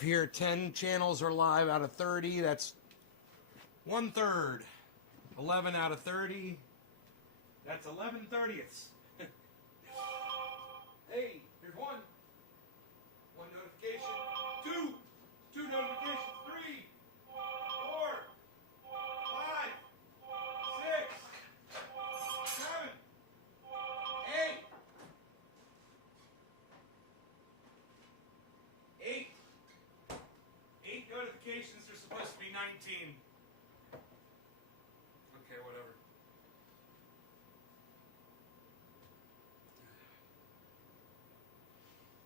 Here, 10 channels are live out of 30. That's 1/3. 11 out of 30. That's 11/30ths. Hey, here's one. One notification. Two notifications. 3, 4, 5, 6, 7, 8. 8 notifications. There's supposed to be 19. Okay, whatever.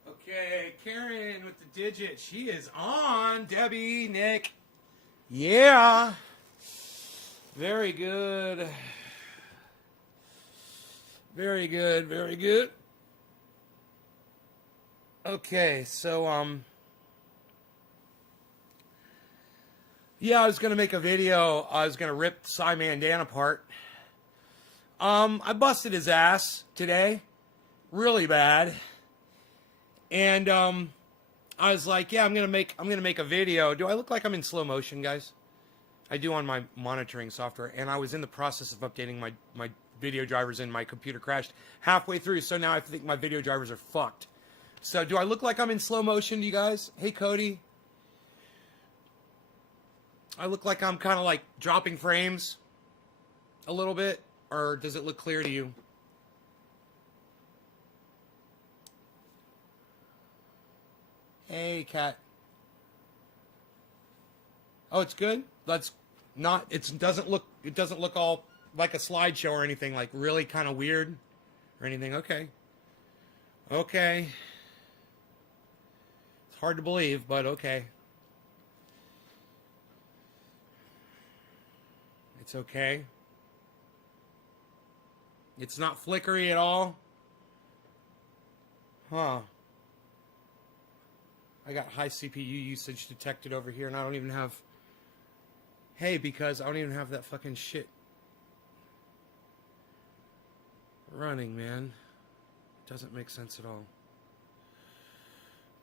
Okay, Karen with the digit. She is on. Debbie, Nick. Yeah. Very good. Very good, very good. Okay, so, yeah, I was going to make a video. I was going to rip Simon Dan apart. I busted his ass today. Really bad. And, I was like, yeah, I'm going to make a video. Do I look like I'm in slow motion, guys? I do on my monitoring software. And I was in the process of updating my video drivers and my computer crashed halfway through. So now I think my video drivers are fucked. So do I look like I'm in slow motion to you guys? Hey, Cody. I look like I'm kind of like dropping frames a little bit, or does it look clear to you? Hey, cat. Oh, it's good. That's not. It doesn't look all like a slideshow or anything, like really kind of weird or anything. Okay. Okay. It's hard to believe, but okay. It's okay. It's not flickery at all. Huh. I got high CPU usage detected over here, and I don't even have... Hey, because I don't even have that fucking shit running, man. It doesn't make sense at all.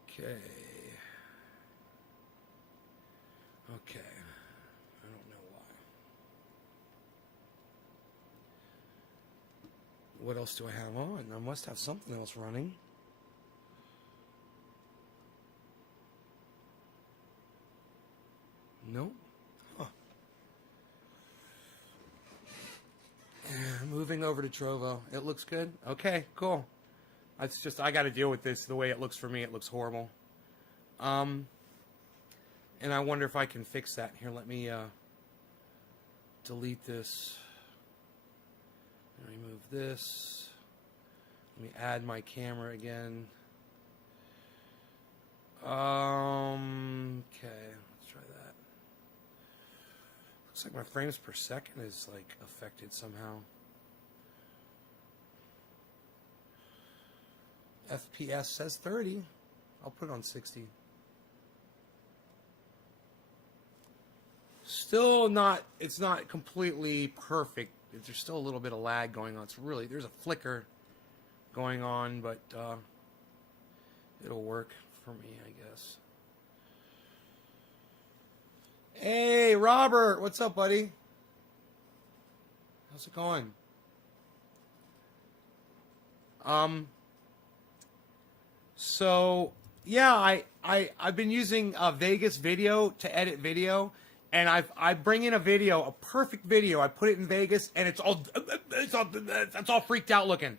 Okay. Okay. I don't know why. What else do I have on? I must have something else running. No? Huh. Moving over to Trovo. It looks good? Okay, cool. It's just, I gotta deal with this. The way it looks for me, it looks horrible. And I wonder if I can fix that. Here, let me, delete this. Remove this. Let me add my camera again. Okay, let's try that. Looks like my frames per second is like affected somehow. FPS says 30. I'll put it on 60. Still not, it's not completely perfect. There's still a little bit of lag going on. It's really, there's a flicker going on, but it'll work for me, I guess. Hey, Robert, what's up, buddy? How's it going? So yeah, I've been using Vegas Video to edit video. And I bring in a video, a perfect video. I put it in Vegas, and it's all freaked out looking.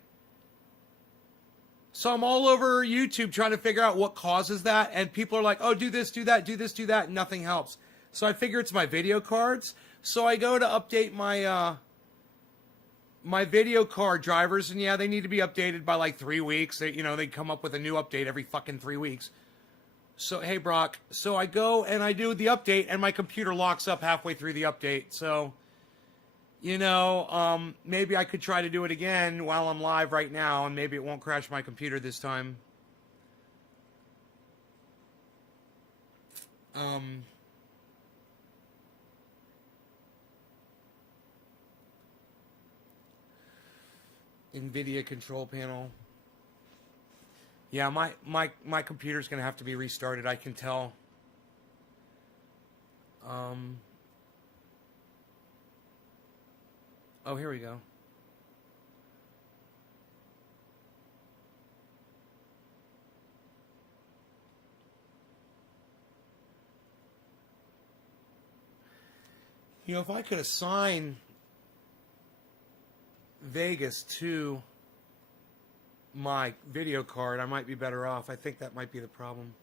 So I'm all over YouTube trying to figure out what causes that, and people are like, "Oh, do this, do that, do this, do that," and nothing helps. So I figure it's my video cards. So I go to update my my video card drivers, and yeah, they need to be updated by like 3 weeks. They come up with a new update every fucking 3 weeks. So, hey, Brock. So I go and I do the update, and my computer locks up halfway through the update. So, maybe I could try to do it again while I'm live right now, and maybe it won't crash my computer this time. NVIDIA control panel. Yeah, my computer's going to have to be restarted, I can tell. Um. Oh, here we go. You know, if I could assign Vegas to my video card, I might be better off. I think that might be the problem.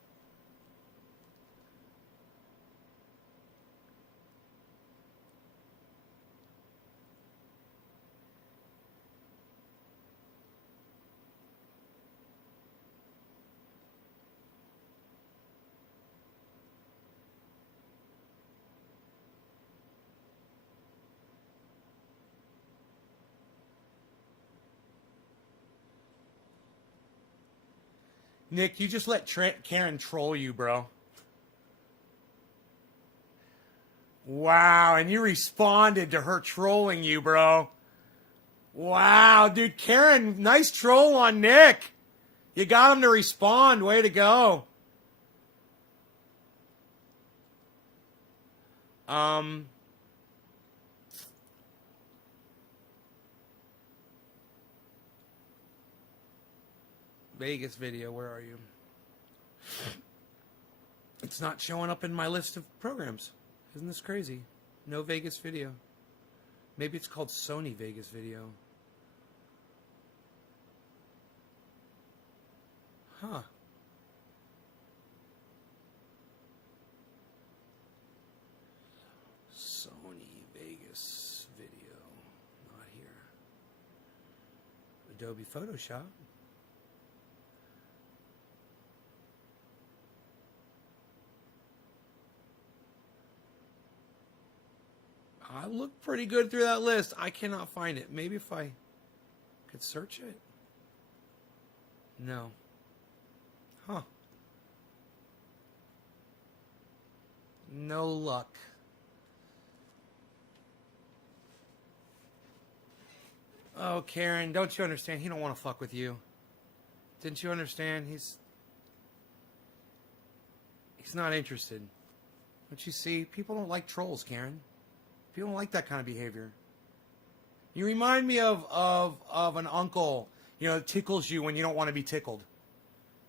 Nick, you just let Karen troll you, bro. Wow, and you responded to her trolling you, bro. Wow, dude, Karen, nice troll on Nick. You got him to respond. Way to go. Vegas video, where are you? It's not showing up in my list of programs. Isn't this crazy? No Vegas video. Maybe it's called Sony Vegas video. Huh. Sony Vegas video. Not here. Adobe Photoshop. I look pretty good through that list. I cannot find it. Maybe if I could search it. No. Huh. No luck. Oh, Karen, don't you understand? He don't want to fuck with you. Didn't you understand? He's not interested. Don't you see? People don't like trolls, Karen. People don't like that kind of behavior. You remind me of an uncle, you know, that tickles you when you don't want to be tickled.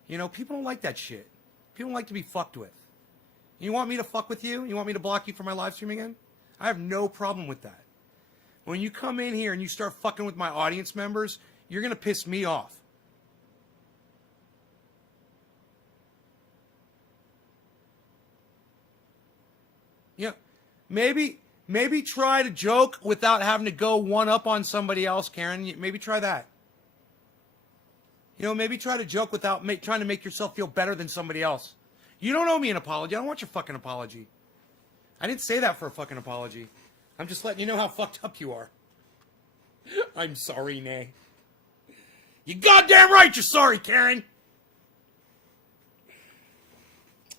You know, people don't like that shit. People don't like to be fucked with. You want me to fuck with you? You want me to block you from my live stream again? I have no problem with that. When you come in here and you start fucking with my audience members, you're going to piss me off. Yeah, maybe try to joke without having to go one up on somebody else, Karen. Maybe try that. You know, maybe try to joke without trying to make yourself feel better than somebody else. You don't owe me an apology. I don't want your fucking apology. I didn't say that for a fucking apology. I'm just letting you know how fucked up you are. I'm sorry, Nay. You goddamn right you're sorry, Karen.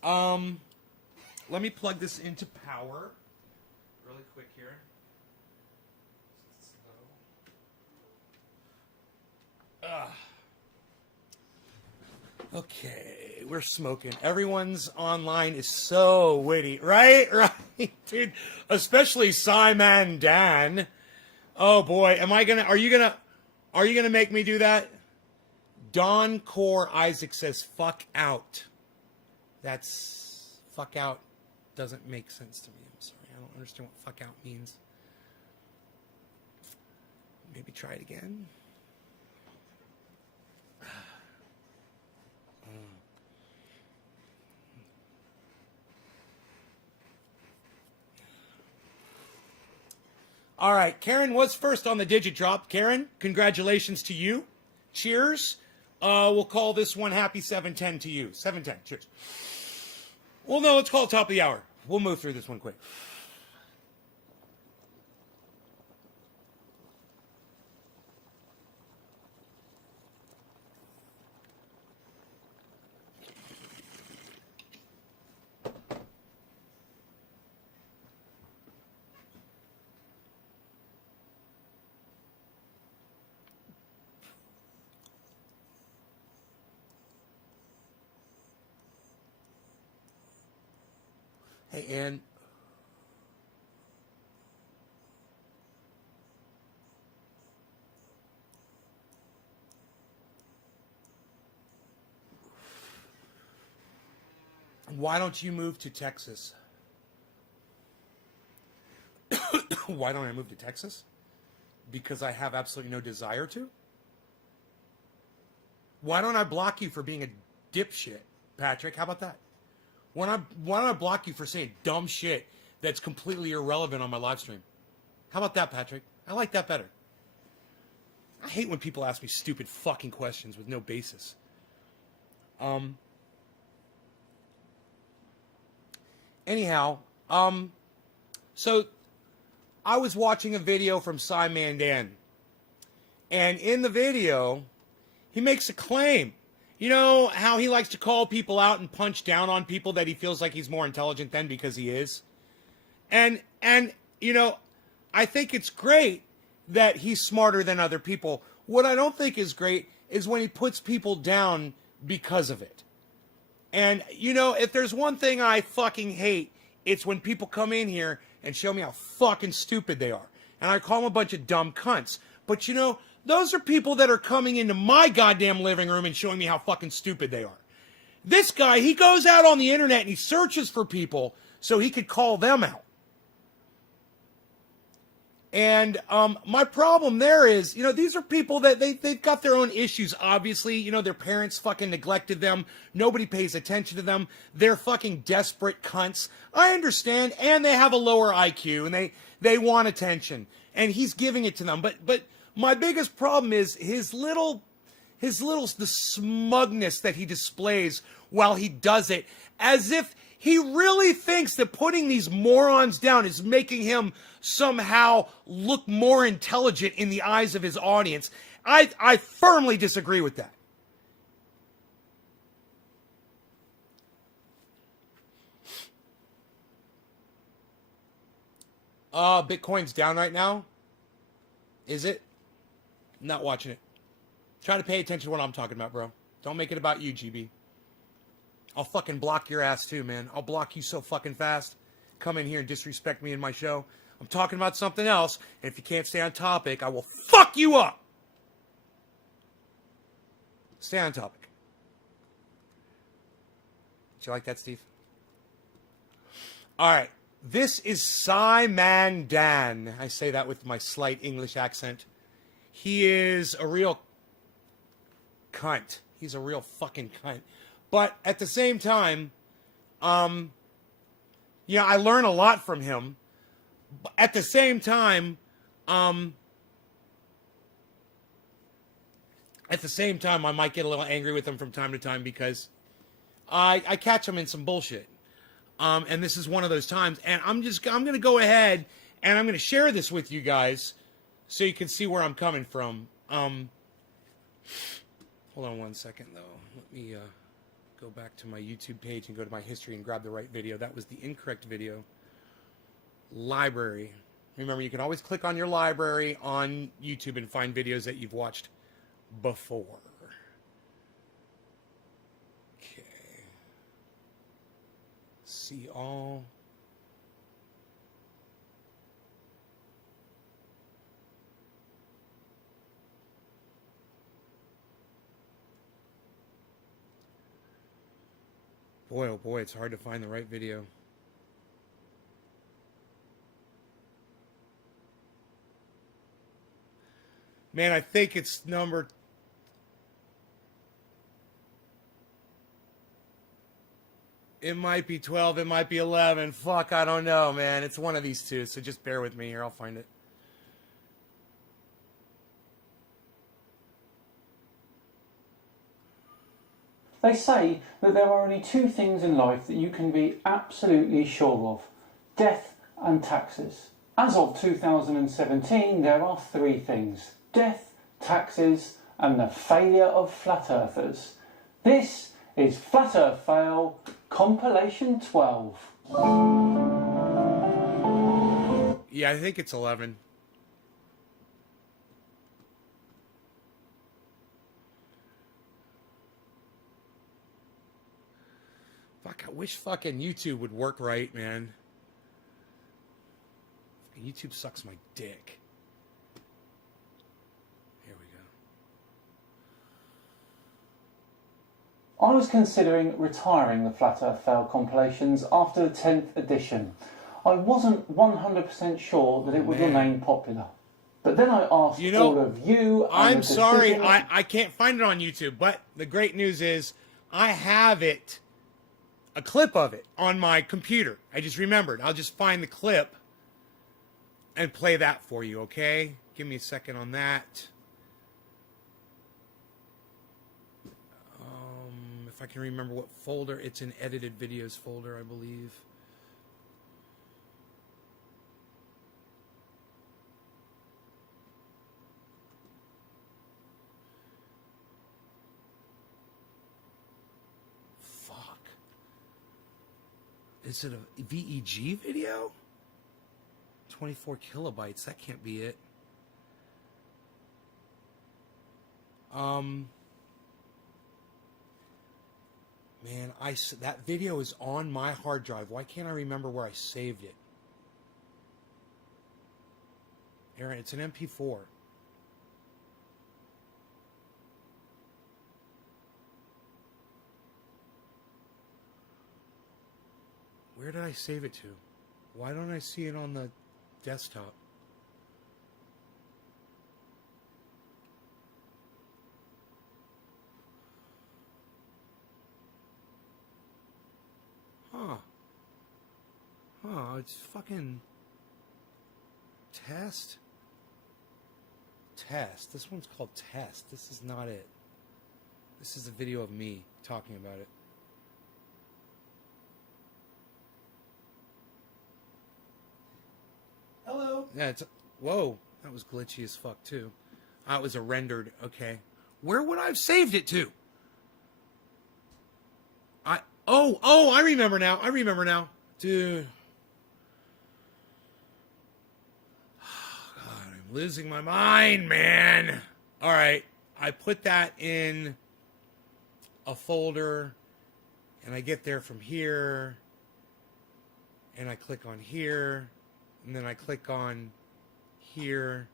Let me plug this into power really quick here. Okay, we're smoking. Everyone's online is so witty, right? Right, dude. Especially Simon Dan. Oh boy, are you gonna make me do that? Don Core Isaac says fuck out. That's fuck out doesn't make sense to me. I'm sorry. I don't understand what fuck out means. Maybe try it again. All right, Karen was first on the digit drop. Karen, congratulations to you. Cheers. We'll call this one happy 710 to you. 710. Cheers. Well, no, let's call it top of the hour. We'll move through this one quick. Hey, Ann. Why don't you move to Texas? Why don't I move to Texas? Because I have absolutely no desire to? Why don't I block you for being a dipshit, Patrick? How about that? Why don't I block you for saying dumb shit that's completely irrelevant on my live stream? How about that, Patrick? I like that better. I hate when people ask me stupid fucking questions with no basis. Anyhow, so I was watching a video from Cy Mandan, and in the video, he makes a claim. You know how he likes to call people out and punch down on people that he feels like he's more intelligent than because he is? And you know, I think it's great that he's smarter than other people. What I don't think is great is when he puts people down because of it. And, you know, if there's one thing I fucking hate, it's when people come in here and show me how fucking stupid they are. And I call them a bunch of dumb cunts. But, you know, those are people that are coming into my goddamn living room and showing me how fucking stupid they are. This guy, he goes out on the internet and he searches for people so he could call them out. And my problem there is, you know, these are people that they've got their own issues, obviously. You know, their parents fucking neglected them. Nobody pays attention to them. They're fucking desperate cunts. I understand. And they have a lower IQ and they want attention. And he's giving it to them. But my biggest problem is the smugness that he displays while he does it, as if he really thinks that putting these morons down is making him somehow look more intelligent in the eyes of his audience. I firmly disagree with that. Bitcoin's down right now. Is it? Not watching it. Try to pay attention to what I'm talking about, bro. Don't make it about you, GB. I'll fucking block your ass too, man. I'll block you so fucking fast. Come in here and disrespect me in my show. I'm talking about something else, and if you can't stay on topic, I will fuck you up. Stay on topic. Did you like that, Steve? All right. This is Cy Mandan. I say that with my slight English accent. He is a real cunt. He's a real fucking cunt. But at the same time, yeah, I learn a lot from him. But at the same time, I might get a little angry with him from time to time because I catch him in some bullshit. And this is one of those times. And I'm going to go ahead and I'm going to share this with you guys so you can see where I'm coming from. Hold on one second, though. Let me go back to my YouTube page and go to my history and grab the right video. That was the incorrect video. Library. Remember, you can always click on your library on YouTube and find videos that you've watched before. Okay. See all. Boy, oh boy, it's hard to find the right video. Man, I think it's number... It might be 12, it might be 11. Fuck, I don't know, man. It's one of these two, so just bear with me here. I'll find it. They say that there are only two things in life that you can be absolutely sure of: death and taxes. As of 2017, there are three things: death, taxes, and the failure of flat earthers. This is Flat Earth Fail Compilation 12. Yeah, I think it's 11. Fuck, I wish fucking YouTube would work right, man. YouTube sucks my dick. Here we go. I was considering retiring the Flat Earth Fail compilations after the 10th edition. I wasn't 100% sure that it would remain popular. But then I asked all of you, and I'm the sorry, decision... I can't find it on YouTube, but the great news is I have it, a clip of it, on my computer. I just remembered. I'll just find the clip and play that for you, okay? Give me a second on that. If I can remember what folder, it's in edited videos folder, I believe. Fuck. Is it a VEG video? 24 kilobytes, that can't be it. Man, that video is on my hard drive. Why can't I remember where I saved it? Aaron, it's an MP4. Where did I save it to? Why don't I see it on the desktop? It's fucking test. This one's called test. This is not it. This is a video of me talking about it. Hello. Yeah, whoa, that was glitchy as fuck too. That was a rendered, okay. Where would I have saved it to? I remember now. Dude. God, I'm losing my mind, man. All right. I put that in a folder, and I get there from here, and I click on here, and then I click on here,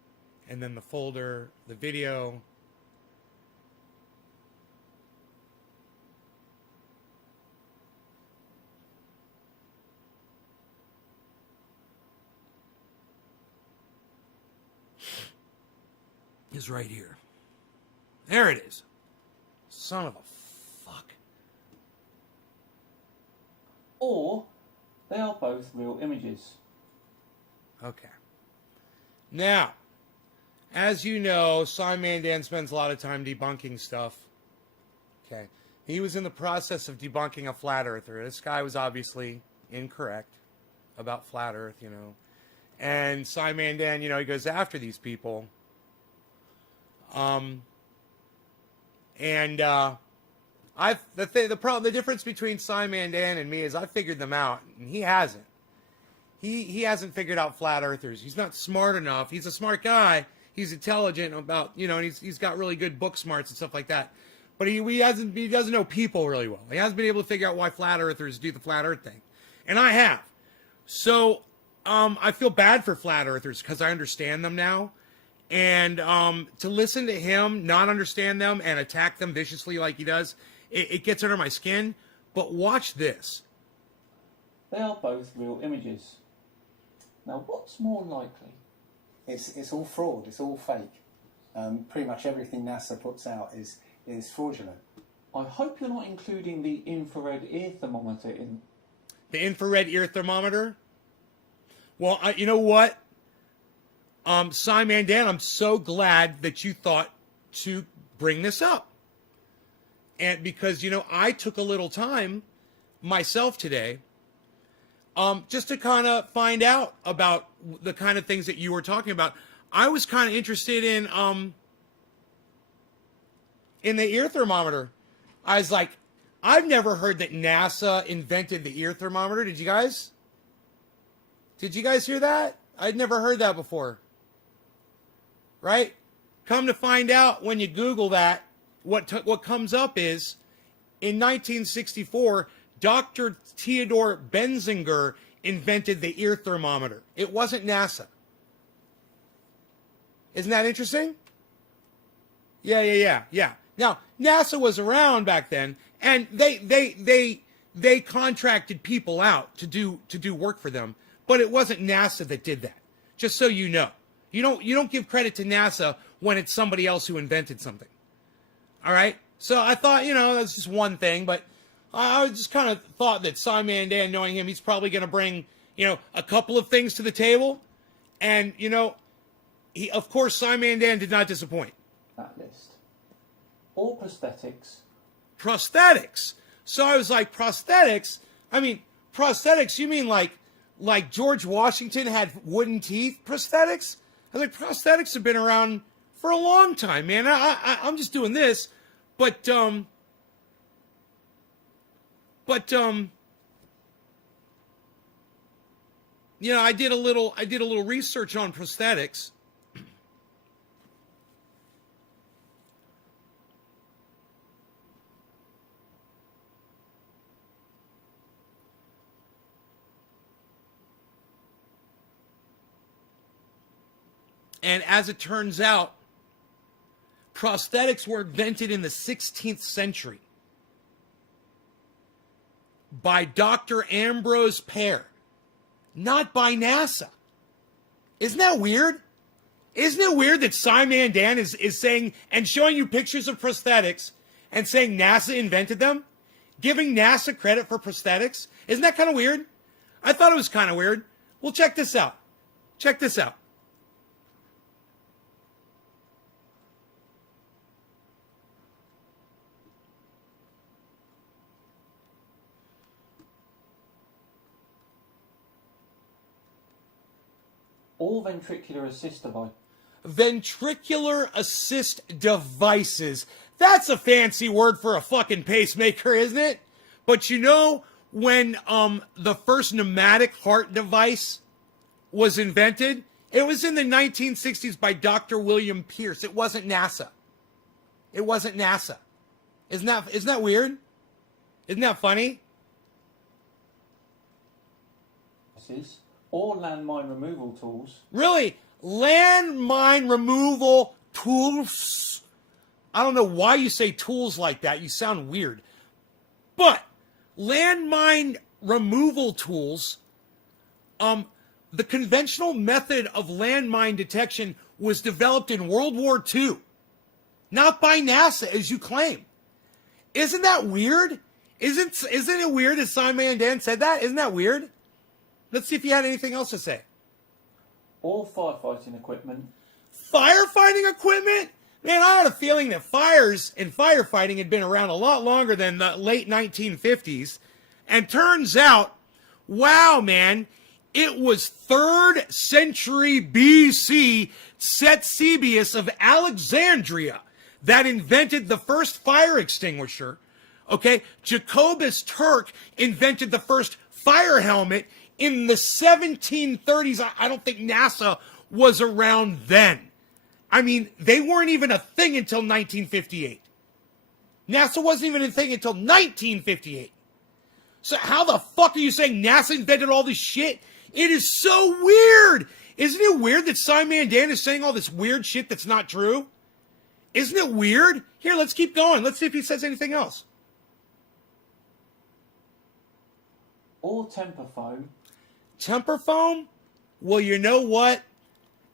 and then the folder, the video. Is right here. There it is. Son of a fuck. Or they are both real images. Okay. Now, as you know, Simon Dan spends a lot of time debunking stuff. Okay. He was in the process of debunking a flat earther. This guy was obviously incorrect about flat earth, you know. And Simon Dan, you know, he goes after these people. The difference between Simon Dan and me is I figured them out, and he hasn't. He hasn't figured out flat earthers. He's not smart enough. He's a smart guy. He's intelligent about, you know, and he's got really good book smarts and stuff like that. But he doesn't know people really well. He hasn't been able to figure out why flat earthers do the flat earth thing. And I have. So, I feel bad for flat earthers because I understand them now. And to listen to him, not understand them, and attack them viciously like he does, it gets under my skin. But watch this. They are both real images. Now, what's more likely? It's all fraud. It's all fake. Pretty much everything NASA puts out is fraudulent. I hope you're not including the infrared ear thermometer in... The infrared ear thermometer? Well, you know what? Simon Dan, I'm so glad that you thought to bring this up. And because, you know, I took a little time myself today just to kind of find out about the kind of things that you were talking about. I was kind of interested in the ear thermometer. I was like, I've never heard that NASA invented the ear thermometer. Did you guys? Did you guys hear that? I'd never heard that before. Right? Come to find out when you Google that, what comes up is, in 1964, Dr. Theodore Benzinger invented the ear thermometer. It wasn't NASA. Isn't that interesting? Yeah. Now, NASA was around back then, And they contracted people out to do work for them, but it wasn't NASA that did that. Just so you know. You don't give credit to NASA when it's somebody else who invented something. All right? So I thought, that's just one thing, but I just kind of thought that Cy Mandan, knowing him, he's probably going to bring, a couple of things to the table. And, of course, Cy Mandan did not disappoint. That list. All prosthetics. Prosthetics. So I was like, prosthetics? I mean, prosthetics, you mean like George Washington had wooden teeth prosthetics? I was like, prosthetics have been around for a long time, man. I'm just doing this. But I did a little research on prosthetics. And as it turns out, prosthetics were invented in the 16th century by Dr. Ambrose Pair, not by NASA. Isn't that weird? Isn't it weird that Cy Mandan is saying and showing you pictures of prosthetics and saying NASA invented them? Giving NASA credit for prosthetics? Isn't that kind of weird? I thought it was kind of weird. Well, check this out. Check this out. All ventricular assist devices. Ventricular assist devices. That's a fancy word for a fucking pacemaker, isn't it? But when the first pneumatic heart device was invented, it was in the 1960s by Dr. William Pierce. It wasn't NASA. It wasn't NASA. Isn't that weird? Isn't that funny? Or landmine removal tools. Really? Landmine removal tools? I don't know why you say tools like that. You sound weird. But landmine removal tools, the conventional method of landmine detection was developed in World War II. Not by NASA, as you claim. Isn't that weird? Isn't it weird that Cy Mandan said that? Isn't that weird? Let's see if you had anything else to say. All firefighting equipment. Firefighting equipment? Man, I had a feeling that fires and firefighting had been around a lot longer than the late 1950s. And turns out, wow, man, it was 3rd century BC Ctesibius of Alexandria that invented the first fire extinguisher. Okay, Jacobus Turk invented the first fire helmet in the 1730s. I don't think NASA was around then. I mean, they weren't even a thing until 1958. NASA wasn't even a thing until 1958. So how the fuck are you saying NASA invented all this shit? It is so weird. Isn't it weird that Cy Mandan is saying all this weird shit that's not true? Isn't it weird? Here, let's keep going. Let's see if he says anything else. Or temper foam. Temper foam? Well, you know what?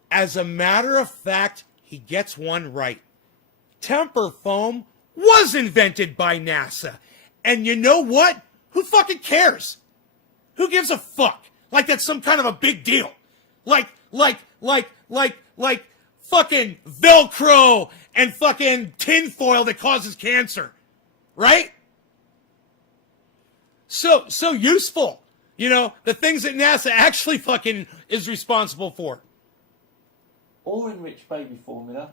As a matter of fact, he gets one right. Temper foam was invented by NASA. And you know what? Who fucking cares? Who gives a fuck? Like that's some kind of a big deal. Like fucking Velcro and fucking tinfoil that causes cancer. Right? So useful. The things that NASA actually fucking is responsible for. Or enriched baby formula,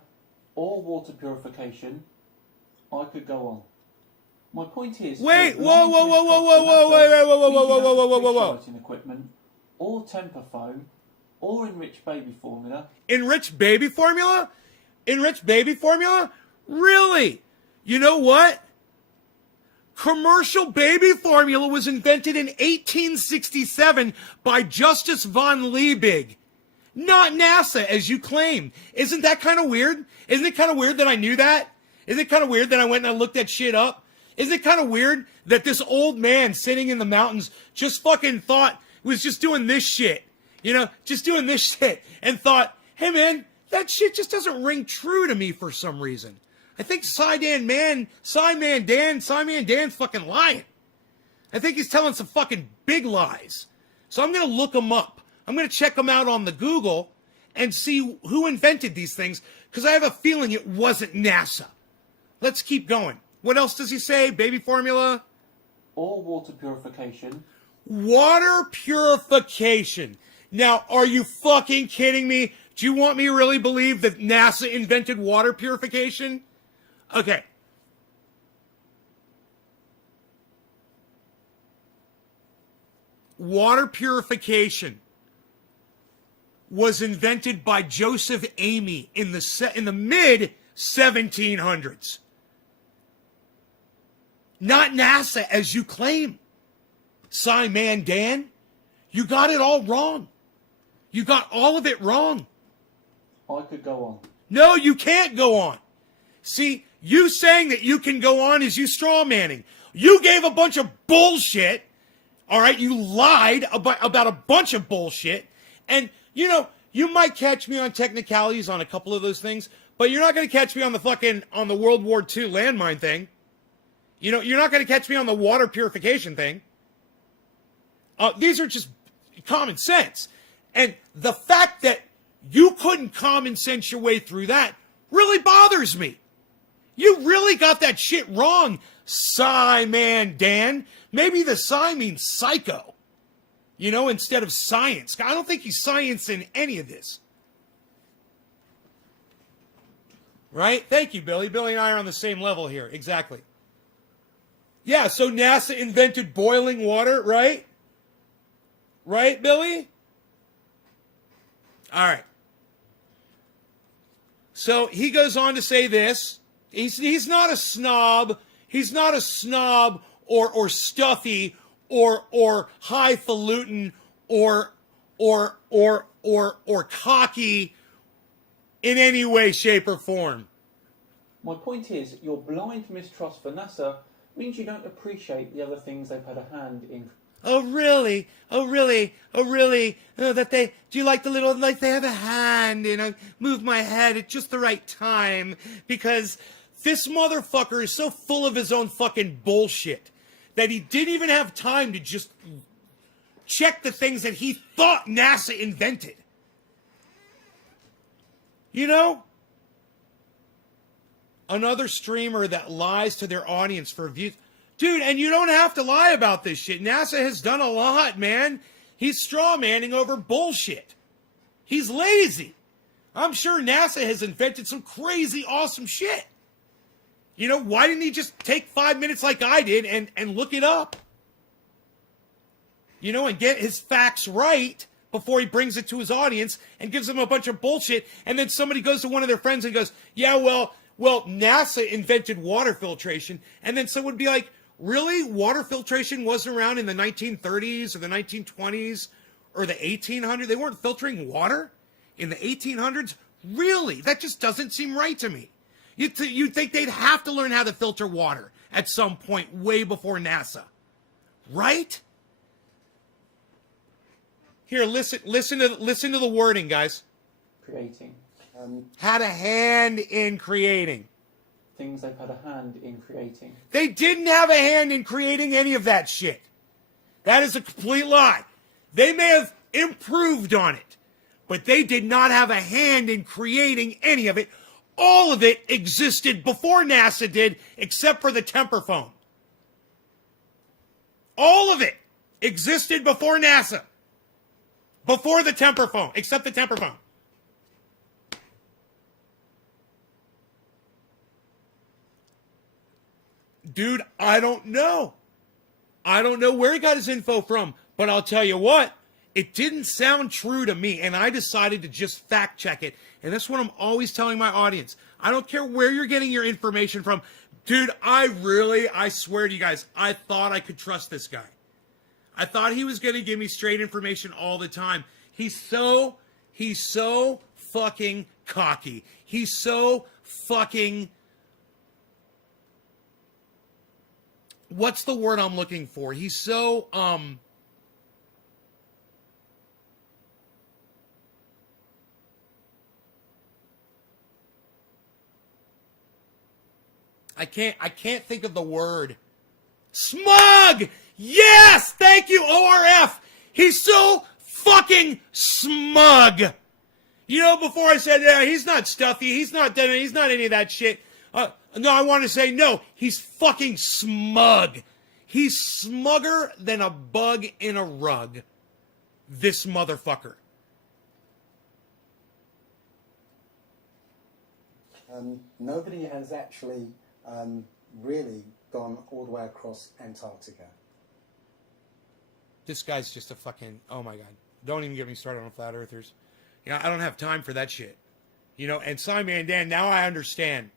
or water purification. I could go on. My point is... Wait, whoa. Equipment, or temper foam, or enriched baby formula. Enriched baby formula? Enriched baby formula? Really? You know what? Commercial baby formula was invented in 1867 by Justus von Liebig. Not NASA, as you claim. Isn't that kind of weird? Isn't it kind of weird that I knew that? Isn't it kind of weird that I went and I looked that shit up? Isn't it kind of weird that this old man sitting in the mountains just fucking thought, was just doing this shit, just doing this shit, and thought, hey man, that shit just doesn't ring true to me for some reason. I think Dan's fucking lying. I think he's telling some fucking big lies. So I'm going to look him up. I'm going to check him out on the Google and see who invented these things, because I have a feeling it wasn't NASA. Let's keep going. What else does he say? Baby formula? Or water purification. Water purification. Now, are you fucking kidding me? Do you want me to really believe that NASA invented water purification? Okay. Water purification was invented by Joseph Amy in the mid 1700s. Not NASA, as you claim. Dan, you got it all wrong. You got all of it wrong. I could go on. No, you can't go on. See, you saying that you can go on is you straw manning. You gave a bunch of bullshit. All right, you lied about a bunch of bullshit. And, you might catch me on technicalities on a couple of those things, but you're not going to catch me on the World War II landmine thing. You're not going to catch me on the water purification thing. These are just common sense. And the fact that you couldn't common sense your way through that really bothers me. You really got that shit wrong, Dan. Maybe the Psy means psycho, instead of science. I don't think he's science in any of this. Right? Thank you, Billy. Billy and I are on the same level here. Exactly. Yeah, so NASA invented boiling water, right? Right, Billy? All right. So he goes on to say this. He's not a snob. He's not a snob or stuffy or highfalutin or cocky in any way, shape, or form. My point is, your blind mistrust for NASA means you don't appreciate the other things they've had a hand in. Oh, really? Oh, really? Oh, really? Oh, do you like they have a hand and I move my head at just the right time, because this motherfucker is so full of his own fucking bullshit that he didn't even have time to just check the things that he thought NASA invented. Another streamer that lies to their audience for views. Dude, and you don't have to lie about this shit. NASA has done a lot, man. He's straw manning over bullshit. He's lazy. I'm sure NASA has invented some crazy awesome shit. Why didn't he just take 5 minutes like I did and look it up? And get his facts right before he brings it to his audience and gives them a bunch of bullshit. And then somebody goes to one of their friends and goes, yeah, well, NASA invented water filtration. And then someone would be like, really? Water filtration wasn't around in the 1930s or the 1920s or the 1800s? They weren't filtering water in the 1800s? Really? That just doesn't seem right to me. You'd think they'd have to learn how to filter water at some point way before NASA. Right? Here, listen to the wording, guys. Creating. Had a hand in creating. Things they've had a hand in creating. They didn't have a hand in creating any of that shit. That is a complete lie. They may have improved on it, but they did not have a hand in creating any of it. All of it existed before NASA did, except for the temper phone. All of it existed before NASA. Before the temper phone, except the temper phone. Dude, I don't know. I don't know where he got his info from, but I'll tell you what, it didn't sound true to me, and I decided to just fact check it. And that's what I'm always telling my audience. I don't care where you're getting your information from. Dude, I swear to you guys, I thought I could trust this guy. I thought he was going to give me straight information all the time. He's so fucking cocky. He's so fucking what's the word I'm looking for? He's so, I can't think of the word. Smug! Yes! Thank you, ORF! He's so fucking smug! You know, before I said, yeah, he's not stuffy, he's not any of that shit. No, I want to say, no, he's fucking smug. He's smugger than a bug in a rug. This motherfucker. Nobody has actually really gone all the way across Antarctica. This guy's just a fucking, oh my God. Don't even get me started on flat earthers. You know, I don't have time for that shit. You know, and Simon Dan, now I understand.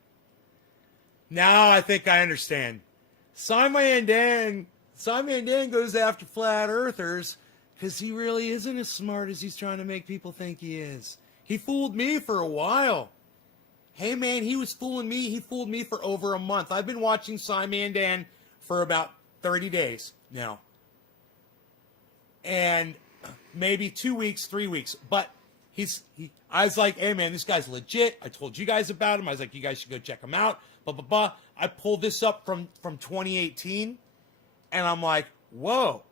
Now I think I understand. Simon Dan goes after flat earthers because he really isn't as smart as he's trying to make people think he is. He fooled me for a while. Hey man, he was fooling me. He fooled me for over a month. I've been watching Simon Dan for about 30 days now. And maybe 2 weeks, 3 weeks. But I was like, hey man, this guy's legit. I told you guys about him. I was like, you guys should go check him out. Blah, blah, blah. I pulled this up from 2018. And I'm like, whoa,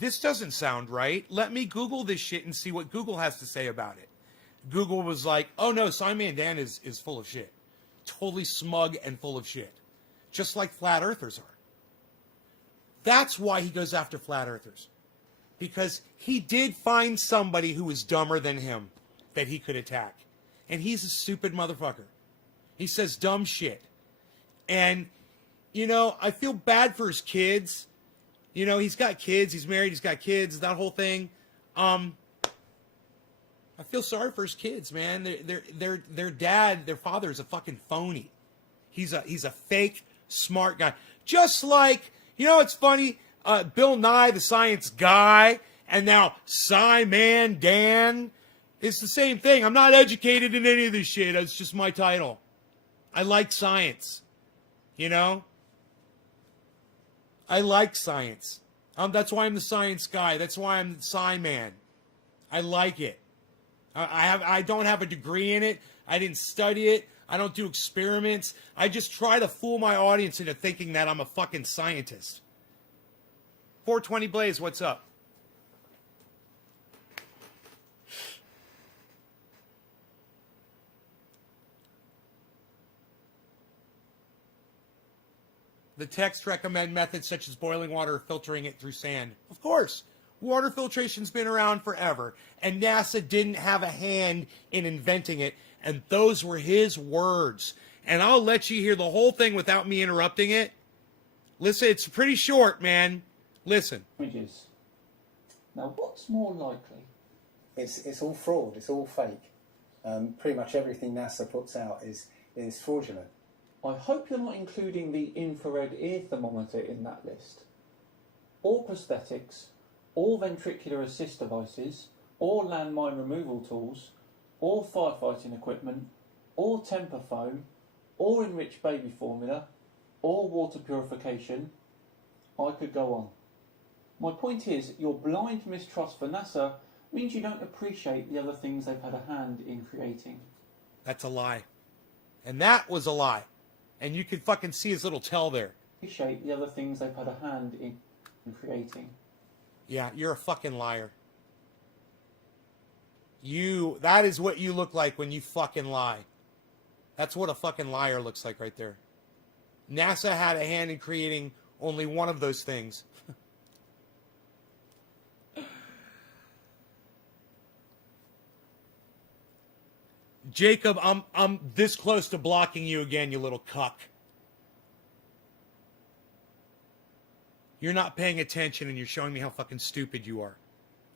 this doesn't sound right. Let me Google this shit and see what Google has to say about it. Google was like, oh no, Simon Dan is full of shit. Totally smug and full of shit. Just like flat earthers are. That's why he goes after flat earthers. Because he did find somebody who was dumber than him that he could attack. And he's a stupid motherfucker. He says dumb shit. And, you know, I feel bad for his kids. You know, he's got kids. He's married. He's got kids. That whole thing. I feel sorry for his kids, man. Their dad, their father is a fucking phony. He's a fake smart guy. Just like, you know, it's funny. Bill Nye, the science guy, and now Simon Dan. It's the same thing. I'm not educated in any of this shit. It's just my title. I like science. You know? I like science. That's why I'm the science guy. That's why I'm the Sci-Man. I like it. I don't have a degree in it. I didn't study it. I don't do experiments. I just try to fool my audience into thinking that I'm a fucking scientist. 420 Blaze, what's up? The text recommend methods such as boiling water or filtering it through sand. Of course. Water filtration's been around forever. And NASA didn't have a hand in inventing it. And those were his words. And I'll let you hear the whole thing without me interrupting it. Listen, it's pretty short, man. Listen. Images. Now, what's more likely? It's all fraud. It's all fake. Pretty much everything NASA puts out is fraudulent. I hope you're not including the infrared ear thermometer in that list. Or prosthetics, or ventricular assist devices, or landmine removal tools, or firefighting equipment, or temper foam, or enriched baby formula, or water purification. I could go on. My point is, your blind mistrust for NASA means you don't appreciate the other things they've had a hand in creating. That's a lie. And that was a lie. And you can fucking see his little tail there. Appreciate the other things they've had a hand in creating. Yeah, you're a fucking liar. That is what you look like when you fucking lie. That's what a fucking liar looks like right there. NASA had a hand in creating only one of those things. Jacob, I'm this close to blocking you again, you little cuck. You're not paying attention and you're showing me how fucking stupid you are.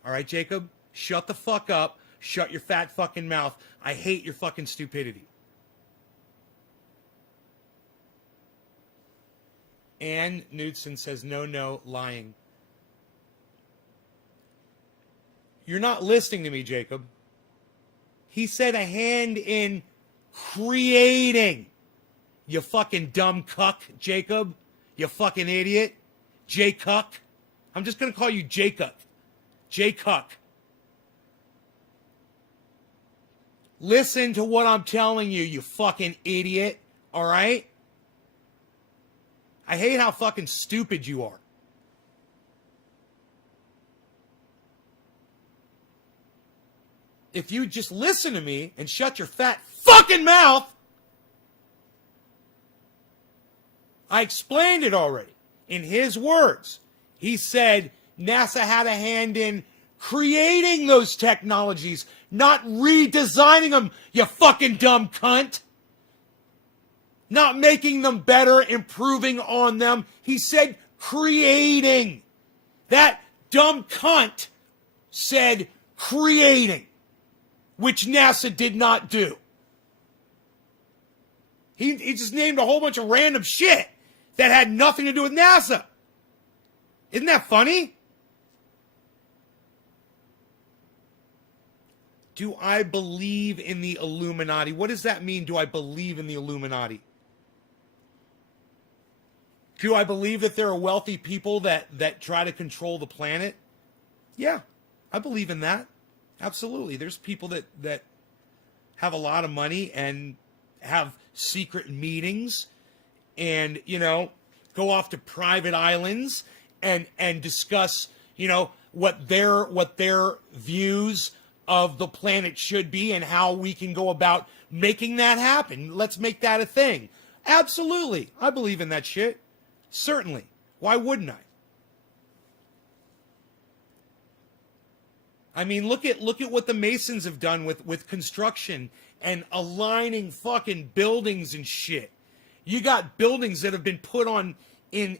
All right, Jacob? Shut the fuck up. Shut your fat fucking mouth. I hate your fucking stupidity. Ann Knudsen says, no, lying. You're not listening to me, Jacob. He said a hand in creating. You fucking dumb cuck, Jacob. You fucking idiot. Jay Cuck. I'm just going to call you Jay Cuck. Jay Cuck. Listen to what I'm telling you, you fucking idiot. All right? I hate how fucking stupid you are. If you just listen to me and shut your fat fucking mouth, I explained it already. In his words, he said NASA had a hand in creating those technologies, not redesigning them, you fucking dumb cunt. Not making them better, improving on them. He said creating. That dumb cunt said creating, which NASA did not do. He just named a whole bunch of random shit that had nothing to do with NASA. Isn't that funny? Do I believe in the Illuminati? What does that mean, do I believe in the Illuminati? Do I believe that there are wealthy people that try to control the planet? Yeah, I believe in that. Absolutely. There's people that have a lot of money and have secret meetings and, you know, go off to private islands and discuss, you know, what their views of the planet should be and how we can go about making that happen. Let's make that a thing. Absolutely. I believe in that shit. Certainly. Why wouldn't I? I mean, look at what the Masons have done with construction and aligning fucking buildings and shit. You got buildings that have been put on in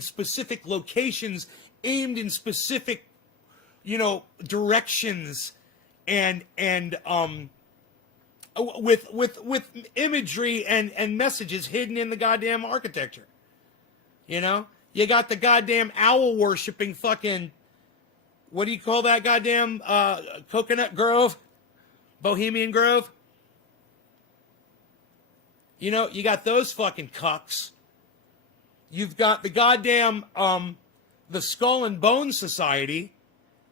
specific locations, aimed in specific, you know, directions, and with imagery and messages hidden in the goddamn architecture. You know, you got the goddamn owl worshipping fucking, what do you call that goddamn coconut grove? Bohemian Grove? You know, you got those fucking cucks. You've got the goddamn the Skull and Bones Society.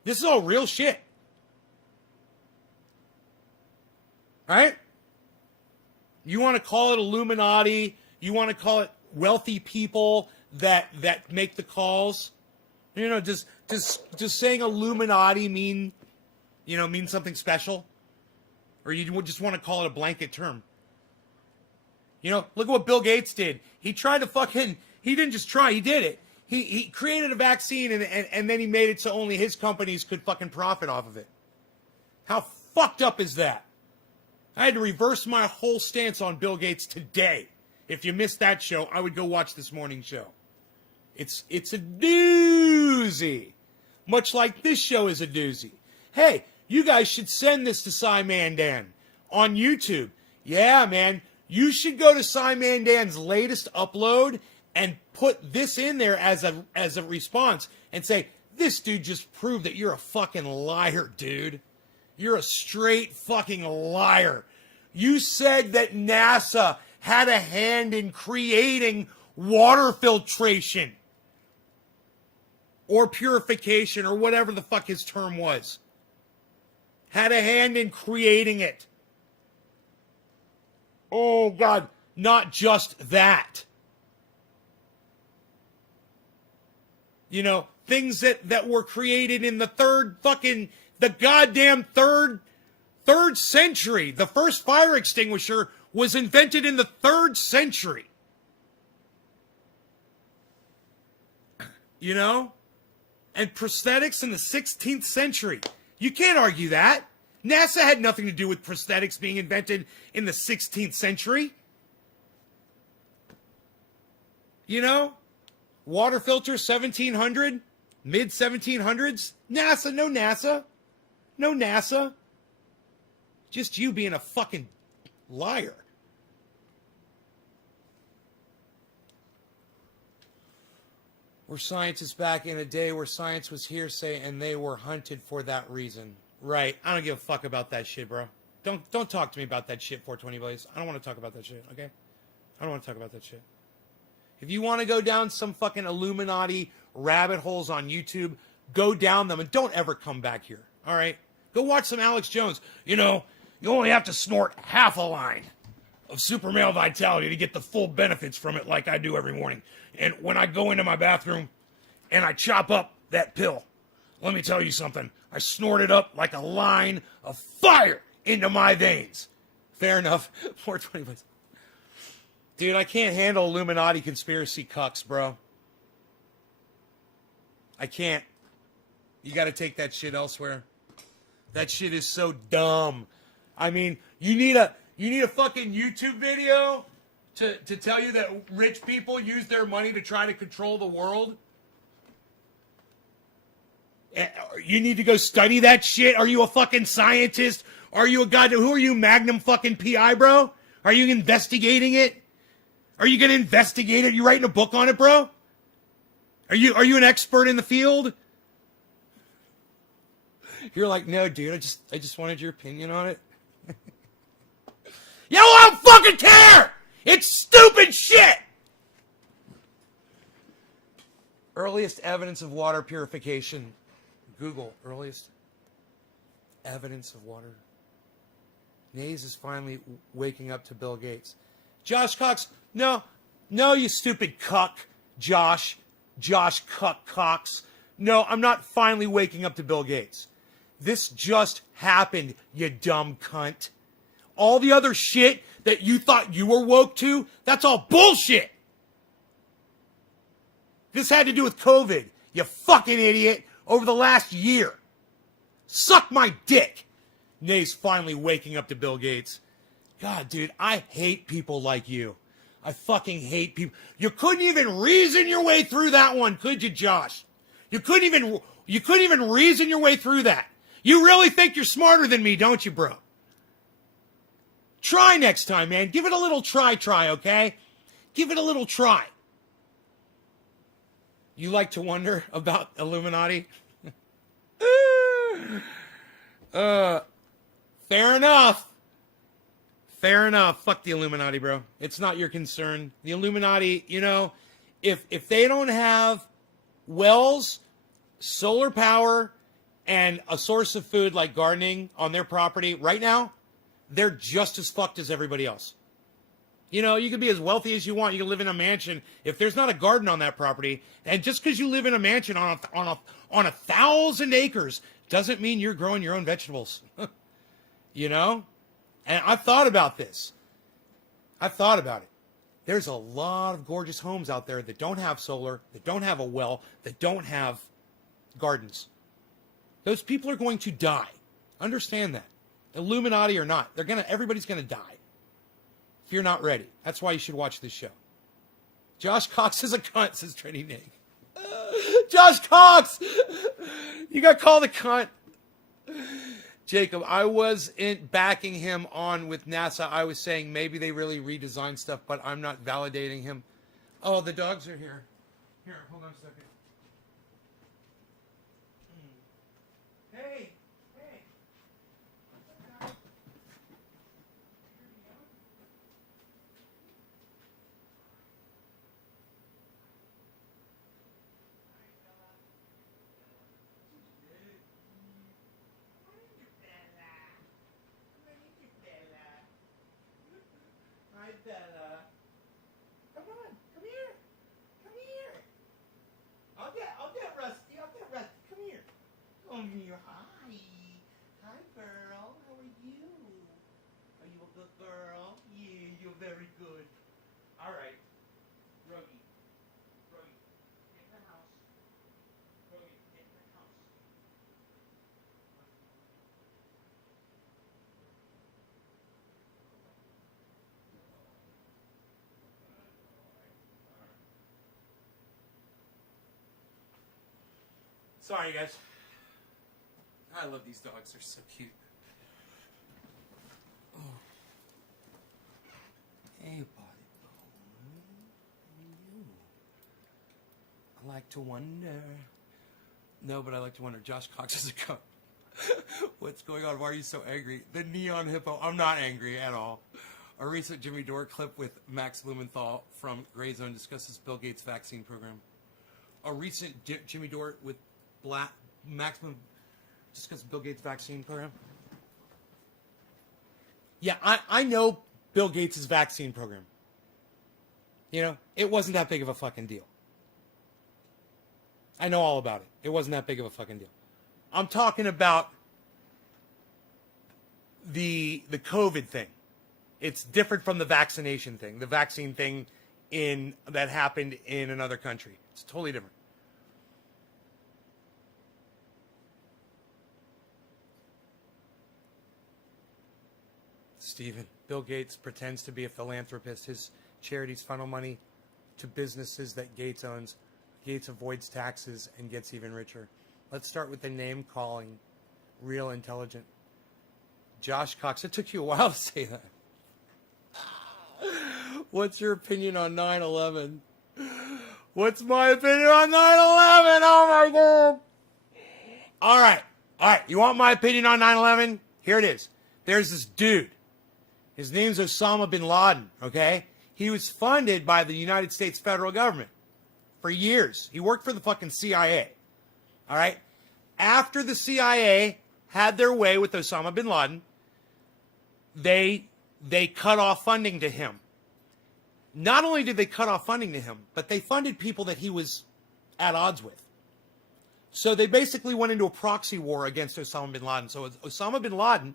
This is all real shit. Right? You want to call it Illuminati, you want to call it wealthy people that make the calls. You know, does saying Illuminati mean something special? Or you just want to call it a blanket term? You know, look at what Bill Gates did. He tried to he didn't just try, he did it. He created a vaccine and then he made it so only his companies could fucking profit off of it. How fucked up is that? I had to reverse my whole stance on Bill Gates today. If you missed that show, I would go watch this morning show. It's a doozy. Much like this show is a doozy. Hey, you guys should send this to Cy Mandan on YouTube. Yeah, man. You should go to Cy Mandan's latest upload and put this in there as a response and say, this dude just proved that you're a fucking liar, dude. You're a straight fucking liar. You said that NASA had a hand in creating water filtration or purification or whatever the fuck his term was. Had a hand in creating it. Oh, God, not just that. You know, things that were created in the goddamn third century. The first fire extinguisher was invented in the 3rd century. You know? And prosthetics in the 16th century. You can't argue that. NASA had nothing to do with prosthetics being invented in the 16th century. You know? Water filter 1700, mid 1700s. NASA, no NASA. No NASA. Just you being a fucking liar. Were scientists back in a day where science was hearsay and they were hunted for that reason. Right. I don't give a fuck about that shit, bro. Don't talk to me about that shit, 420 Blaze. I don't want to talk about that shit, okay? I don't want to talk about that shit. If you want to go down some fucking Illuminati rabbit holes on YouTube, go down them and don't ever come back here. All right? Go watch some Alex Jones. You know, you only have to snort half a line of Super Male Vitality to get the full benefits from it like I do every morning. And when I go into my bathroom and I chop up that pill, let me tell you something. I snort it up like a line of fire into my veins. Fair enough. 420 bucks. Dude, I can't handle Illuminati conspiracy cucks, bro. I can't. You got to take that shit elsewhere. That shit is so dumb. I mean, you need a fucking YouTube video to tell you that rich people use their money to try to control the world? You need to go study that shit? Are you a fucking scientist? Are you a god? Who are you, Magnum fucking PI, bro? Are you investigating it? Are you going to investigate it? You writing a book on it, bro? Are you an expert in the field? You're like, no, dude, I just wanted your opinion on it. Yo, I don't fucking care! It's stupid shit! Earliest evidence of water purification. Google, earliest evidence of water. Nays is finally waking up to Bill Gates. Josh Cox, no, you stupid cuck, Josh Cuck Cox. No, I'm not finally waking up to Bill Gates. This just happened, you dumb cunt. All the other shit that you thought you were woke to, that's all bullshit. This had to do with COVID, you fucking idiot, over the last year. Suck my dick. Nay's finally waking up to Bill Gates. God, dude, I hate people like you. I fucking hate people. You couldn't even reason your way through that one, could you, Josh? You couldn't even reason your way through that. You really think you're smarter than me, don't you, bro? Try next time, man. Give it a little try, okay? Give it a little try. You like to wonder about Illuminati? Fair enough. Fair enough. Fuck the Illuminati, bro. It's not your concern. The Illuminati, you know, if they don't have wells, solar power, and a source of food like gardening on their property right now, they're just as fucked as everybody else. You know, you can be as wealthy as you want. You can live in a mansion. If there's not a garden on that property, and just because you live in a mansion on 1,000 acres doesn't mean you're growing your own vegetables. You know? And I've thought about this. I've thought about it. There's a lot of gorgeous homes out there that don't have solar, that don't have a well, that don't have gardens. Those people are going to die. Understand that. Illuminati or not, everybody's gonna die. If you're not ready. That's why you should watch this show. Josh Cox is a cunt, says Trinity Nick. Josh Cox! You got called a cunt. Jacob, I wasn't backing him on with NASA. I was saying maybe they really redesigned stuff, but I'm not validating him. Oh, the dogs are here. Here, hold on a second. Hey! Hi, Bella. Come on, come here. Come here. I'll get Rusty. Come here. Come here. Hi. Hi, girl. How are you? Are you a good girl? Yeah, you're very good. All right. Ruggy. Get in the house. Ruggy, get in the house. Sorry, guys. I love these dogs. They're so cute. Oh. Hey, buddy. I like to wonder. No, but I like to wonder. Josh Cox is a cup. What's going on? Why are you so angry? The neon hippo. I'm not angry at all. A recent Jimmy Dore clip with Max Blumenthal from Grey Zone discusses Bill Gates' vaccine program. A recent Jimmy Dore with Max Blumenthal discusses Bill Gates' vaccine program. Yeah, I know Bill Gates' vaccine program. You know, it wasn't that big of a fucking deal. I know all about it. It wasn't that big of a fucking deal. I'm talking about the COVID thing. It's different from the vaccination thing. The vaccine thing that happened in another country. It's totally different. Stephen, Bill Gates pretends to be a philanthropist. His charities funnel money to businesses that Gates owns. Gates avoids taxes and gets even richer. Let's start with the name calling. Real intelligent. Josh Cox, it took you a while to say that. What's your opinion on 9/11? What's my opinion on 9/11? Oh my God. All right. You want my opinion on 9/11? Here it is. There's this dude. His name's Osama bin Laden, okay? He was funded by the United States federal government for years. He worked for the fucking CIA, all right? After the CIA had their way with Osama bin Laden, they cut off funding to him. Not only did they cut off funding to him, but they funded people that he was at odds with. So they basically went into a proxy war against Osama bin Laden. So Osama bin Laden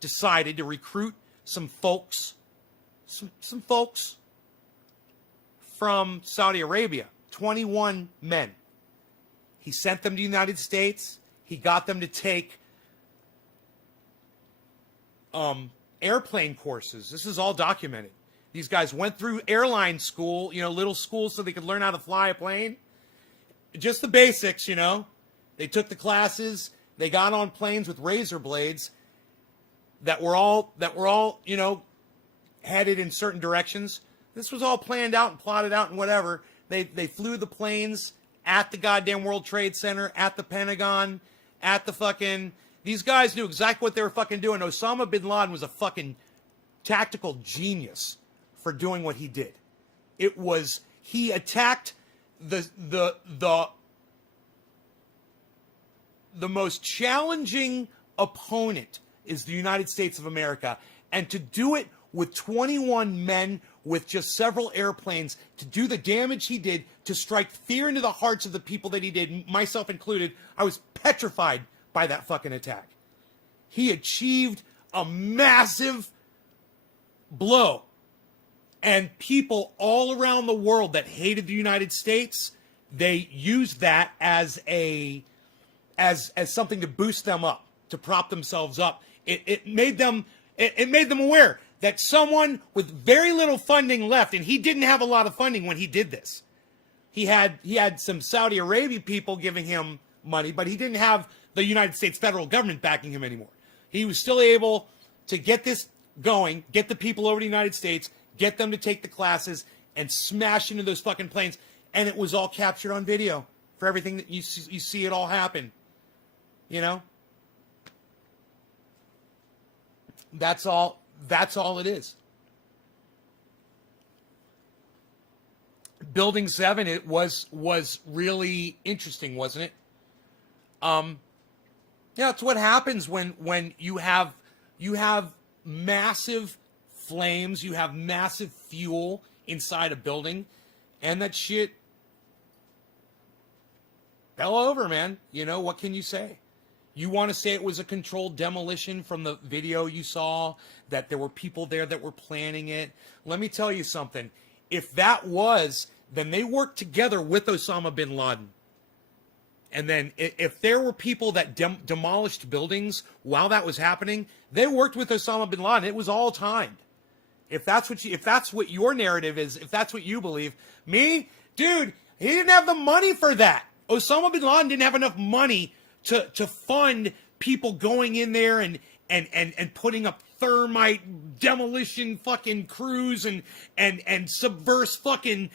decided to recruit some folks from Saudi Arabia, 21 men. He sent them to the United States. He got them to take airplane courses. This is all documented. These guys went through airline school, little schools so they could learn how to fly a plane. Just the basics, They took the classes. They got on planes with razor blades that were all, headed in certain directions. This was all planned out and plotted out and whatever. They flew the planes at the goddamn World Trade Center, at the Pentagon, at the fucking... These guys knew exactly what they were fucking doing. Osama bin Laden was a fucking tactical genius for doing what he did. He attacked the most challenging opponent is the United States of America. And to do it with 21 men with just several airplanes, to do the damage he did, to strike fear into the hearts of the people that he did, myself included, I was petrified by that fucking attack. He achieved a massive blow. And people all around the world that hated the United States, they used that as something to boost them up, to prop themselves up. It made them aware that someone with very little funding left, and he didn't have a lot of funding when he did this. He had some Saudi Arabia people giving him money, but he didn't have the United States federal government backing him anymore. He was still able to get this going, get the people over to the United States, get them to take the classes, and smash into those fucking planes. And it was all captured on video for everything that you see it all happen. That's all it is. Building 7, it was really interesting, wasn't it? Yeah, it's what happens when you have massive flames, you have massive fuel inside a building, and that shit fell over, man. What can you say? You want to say it was a controlled demolition from the video you saw, that there were people there that were planning it? Let me tell you something. If that was, then they worked together with Osama bin Laden. And then if there were people that demolished buildings while that was happening, they worked with Osama bin Laden. It was all timed. If that's what your narrative is, if that's what you believe, dude, he didn't have the money for that. Osama bin Laden didn't have enough money to fund people going in there and putting up thermite demolition fucking crews and subverse fucking,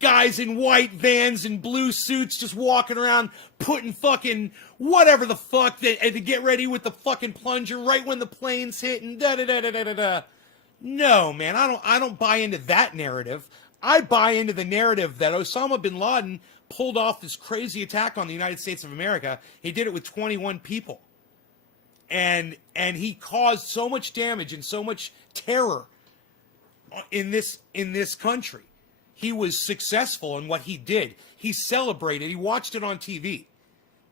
guys in white vans and blue suits just walking around putting fucking whatever the fuck and to get ready with the fucking plunger right when the planes hit and da-da-da-da-da-da. No, man, I don't buy into that narrative. I buy into the narrative that Osama bin Laden pulled off this crazy attack on the United States of America. He did it with 21 people. And he caused so much damage and so much terror in this country. He was successful in what he did. He celebrated. He watched it on TV,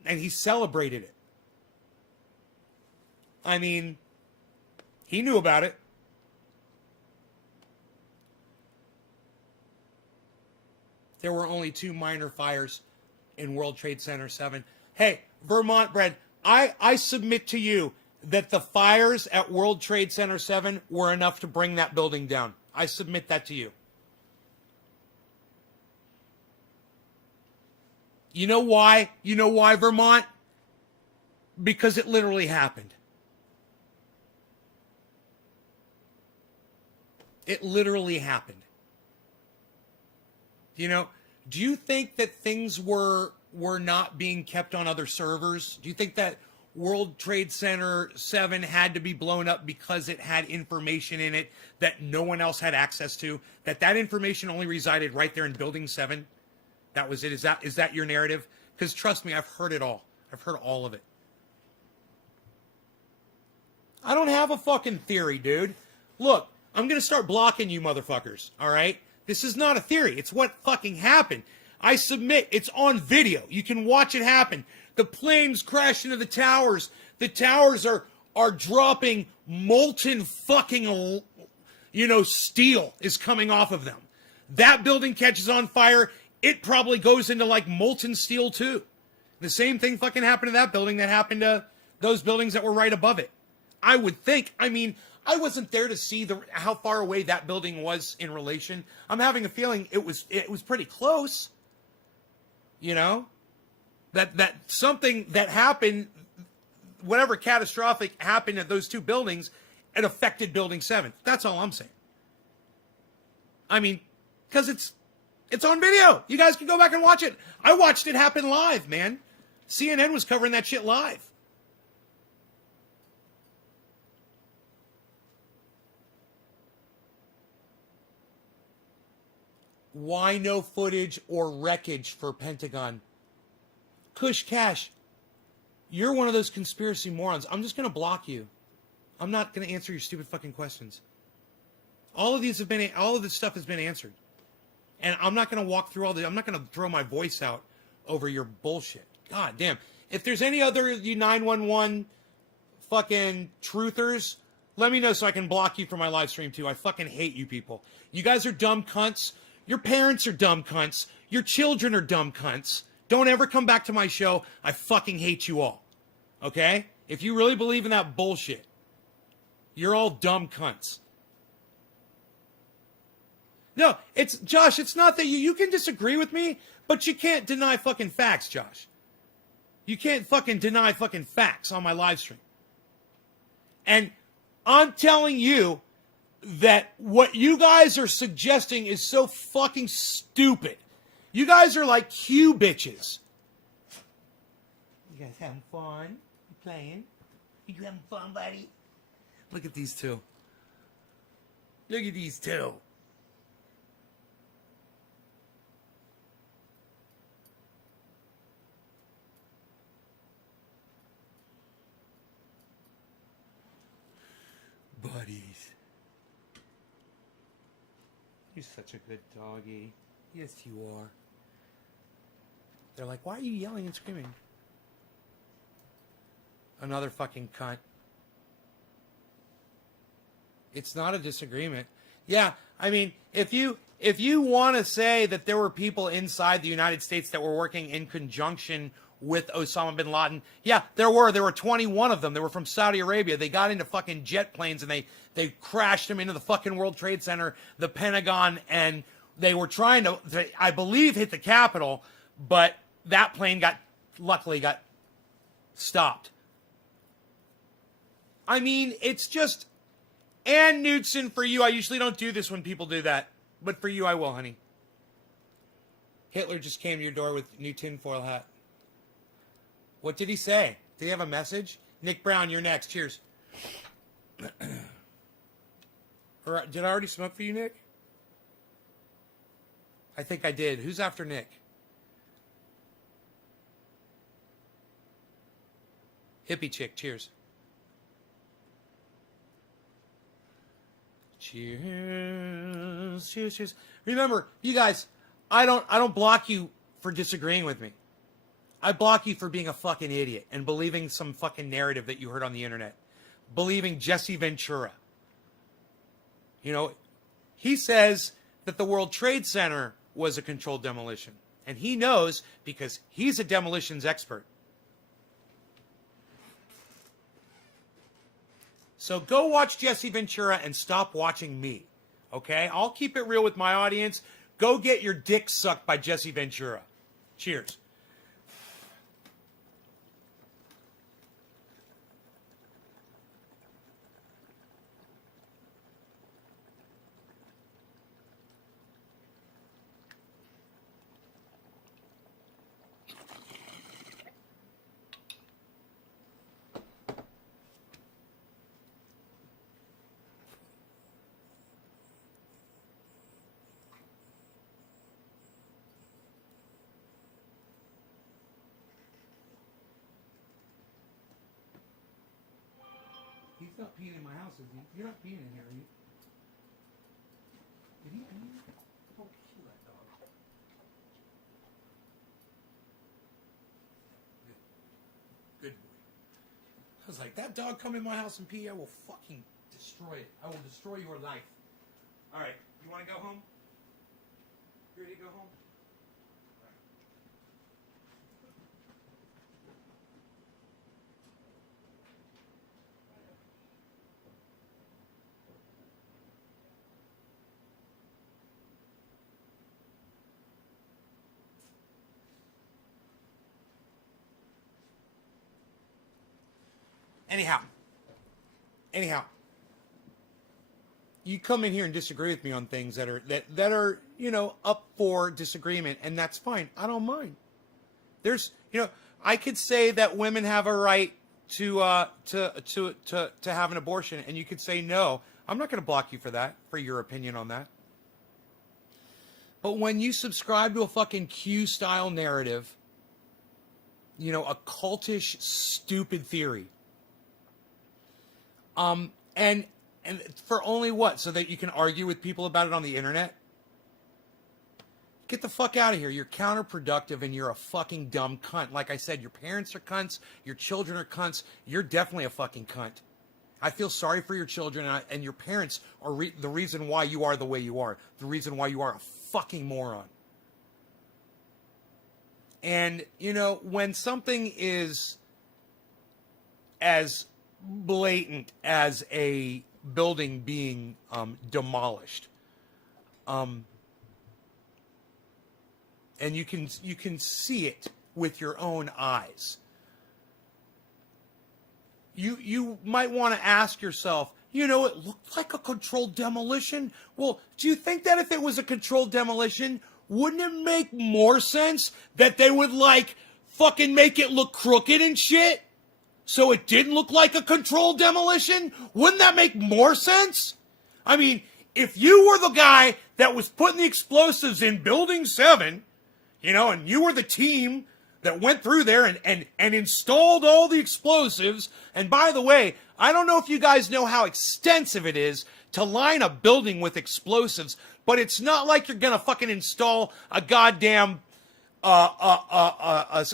and he celebrated it. I mean, he knew about it. There were only 2 minor fires in World Trade Center 7. Hey, Vermont Bread, I submit to you that the fires at World Trade Center 7 were enough to bring that building down. I submit that to you. You know why? You know why, Vermont? Because it literally happened. It literally happened. You know, do you think that things were not being kept on other servers? Do you think that World Trade Center 7 had to be blown up because it had information in it that no one else had access to? That information only resided right there in Building 7? That was it? Is that your narrative? Because trust me, I've heard it all. I've heard all of it. I don't have a fucking theory, dude. Look, I'm going to start blocking you motherfuckers, all right? This is not a theory. It's what fucking happened. I submit it's on video. You can watch it happen. The planes crash into the towers. The towers are dropping molten fucking, steel is coming off of them. That building catches on fire. It probably goes into like molten steel too. The same thing fucking happened to that building that happened to those buildings that were right above it. I would think. I mean, I wasn't there to see how far away that building was in relation. I'm having a feeling it was pretty close. You know? That something that happened, whatever catastrophic happened at those 2 buildings, it affected Building 7. That's all I'm saying. I mean, because it's on video. You guys can go back and watch it. I watched it happen live, man. CNN was covering that shit live. Why no footage or wreckage for Pentagon? Kush Cash, you're one of those conspiracy morons. I'm just going to block you. I'm not going to answer your stupid fucking questions. All of this stuff has been answered. And I'm not going to walk through all this. I'm not going to throw my voice out over your bullshit. God damn. If there's any other you 911 fucking truthers, let me know so I can block you from my live stream too. I fucking hate you people. You guys are dumb cunts. Your parents are dumb cunts. Your children are dumb cunts. Don't ever come back to my show. I fucking hate you all. Okay? If you really believe in that bullshit, you're all dumb cunts. No, Josh, it's not that you can disagree with me, but you can't deny fucking facts, Josh. You can't fucking deny fucking facts on my live stream. And I'm telling you that what you guys are suggesting is so fucking stupid. You guys are like Q bitches. You guys having fun? You playing? You having fun, buddy? Look at these 2. Look at these 2. Buddies. You're such a good doggy. Yes, you are. They're like, why are you yelling and screaming? Another fucking cunt. It's not a disagreement. Yeah, I mean, if you want to say that there were people inside the United States that were working in conjunction with Osama bin Laden, yeah, there were. There were 21 of them. They were from Saudi Arabia. They got into fucking jet planes and they crashed them into the fucking World Trade Center, the Pentagon, and they were trying to I believe, hit the Capitol, but that plane luckily got stopped. I mean, it's just, Ann Knutson, for you, I usually don't do this when people do that, but for you, I will, honey. Hitler just came to your door with a new tinfoil hat. What did he say? Did he have a message? Nick Brown, you're next. Cheers. Or did I already smoke for you, Nick? I think I did. Who's after Nick? Hippie chick, cheers. Cheers, cheers, cheers. Remember, you guys, I don't block you for disagreeing with me. I block you for being a fucking idiot and believing some fucking narrative that you heard on the internet. Believing Jesse Ventura. You know, he says that the World Trade Center was a controlled demolition. And he knows because he's a demolitions expert. So go watch Jesse Ventura and stop watching me. Okay? I'll keep it real with my audience. Go get your dick sucked by Jesse Ventura. Cheers. He's not peeing in my house, is he? You're not peeing in here, are you? Did he pee? Don't kill that dog. Good boy. I was like, that dog come in my house and pee, I will fucking destroy it. I will destroy your life. All right, you want to go home? You ready to go home? Anyhow, you come in here and disagree with me on things that are you know up for disagreement, and that's fine. I don't mind. There's I could say that women have a right to have an abortion, and you could say no. I'm not going to block you for that, for your opinion on that. But when you subscribe to a fucking Q style narrative, a cultish, stupid theory. And for only what? So that you can argue with people about it on the internet? Get the fuck out of here. You're counterproductive and you're a fucking dumb cunt. Like I said, your parents are cunts. Your children are cunts. You're definitely a fucking cunt. I feel sorry for your children, and your parents are the reason why you are the way you are. The reason why you are a fucking moron. And, when something is as blatant as a building being demolished, and you can see it with your own eyes, you might want to ask yourself, it looked like a controlled demolition. Well, do you think that if it was a controlled demolition, wouldn't it make more sense that they would fucking make it look crooked and shit? So it didn't look like a controlled demolition? Wouldn't that make more sense? I mean, if you were the guy that was putting the explosives in Building 7, and you were the team that went through there and installed all the explosives, and by the way, I don't know if you guys know how extensive it is to line a building with explosives, but it's not like you're gonna fucking install a goddamn a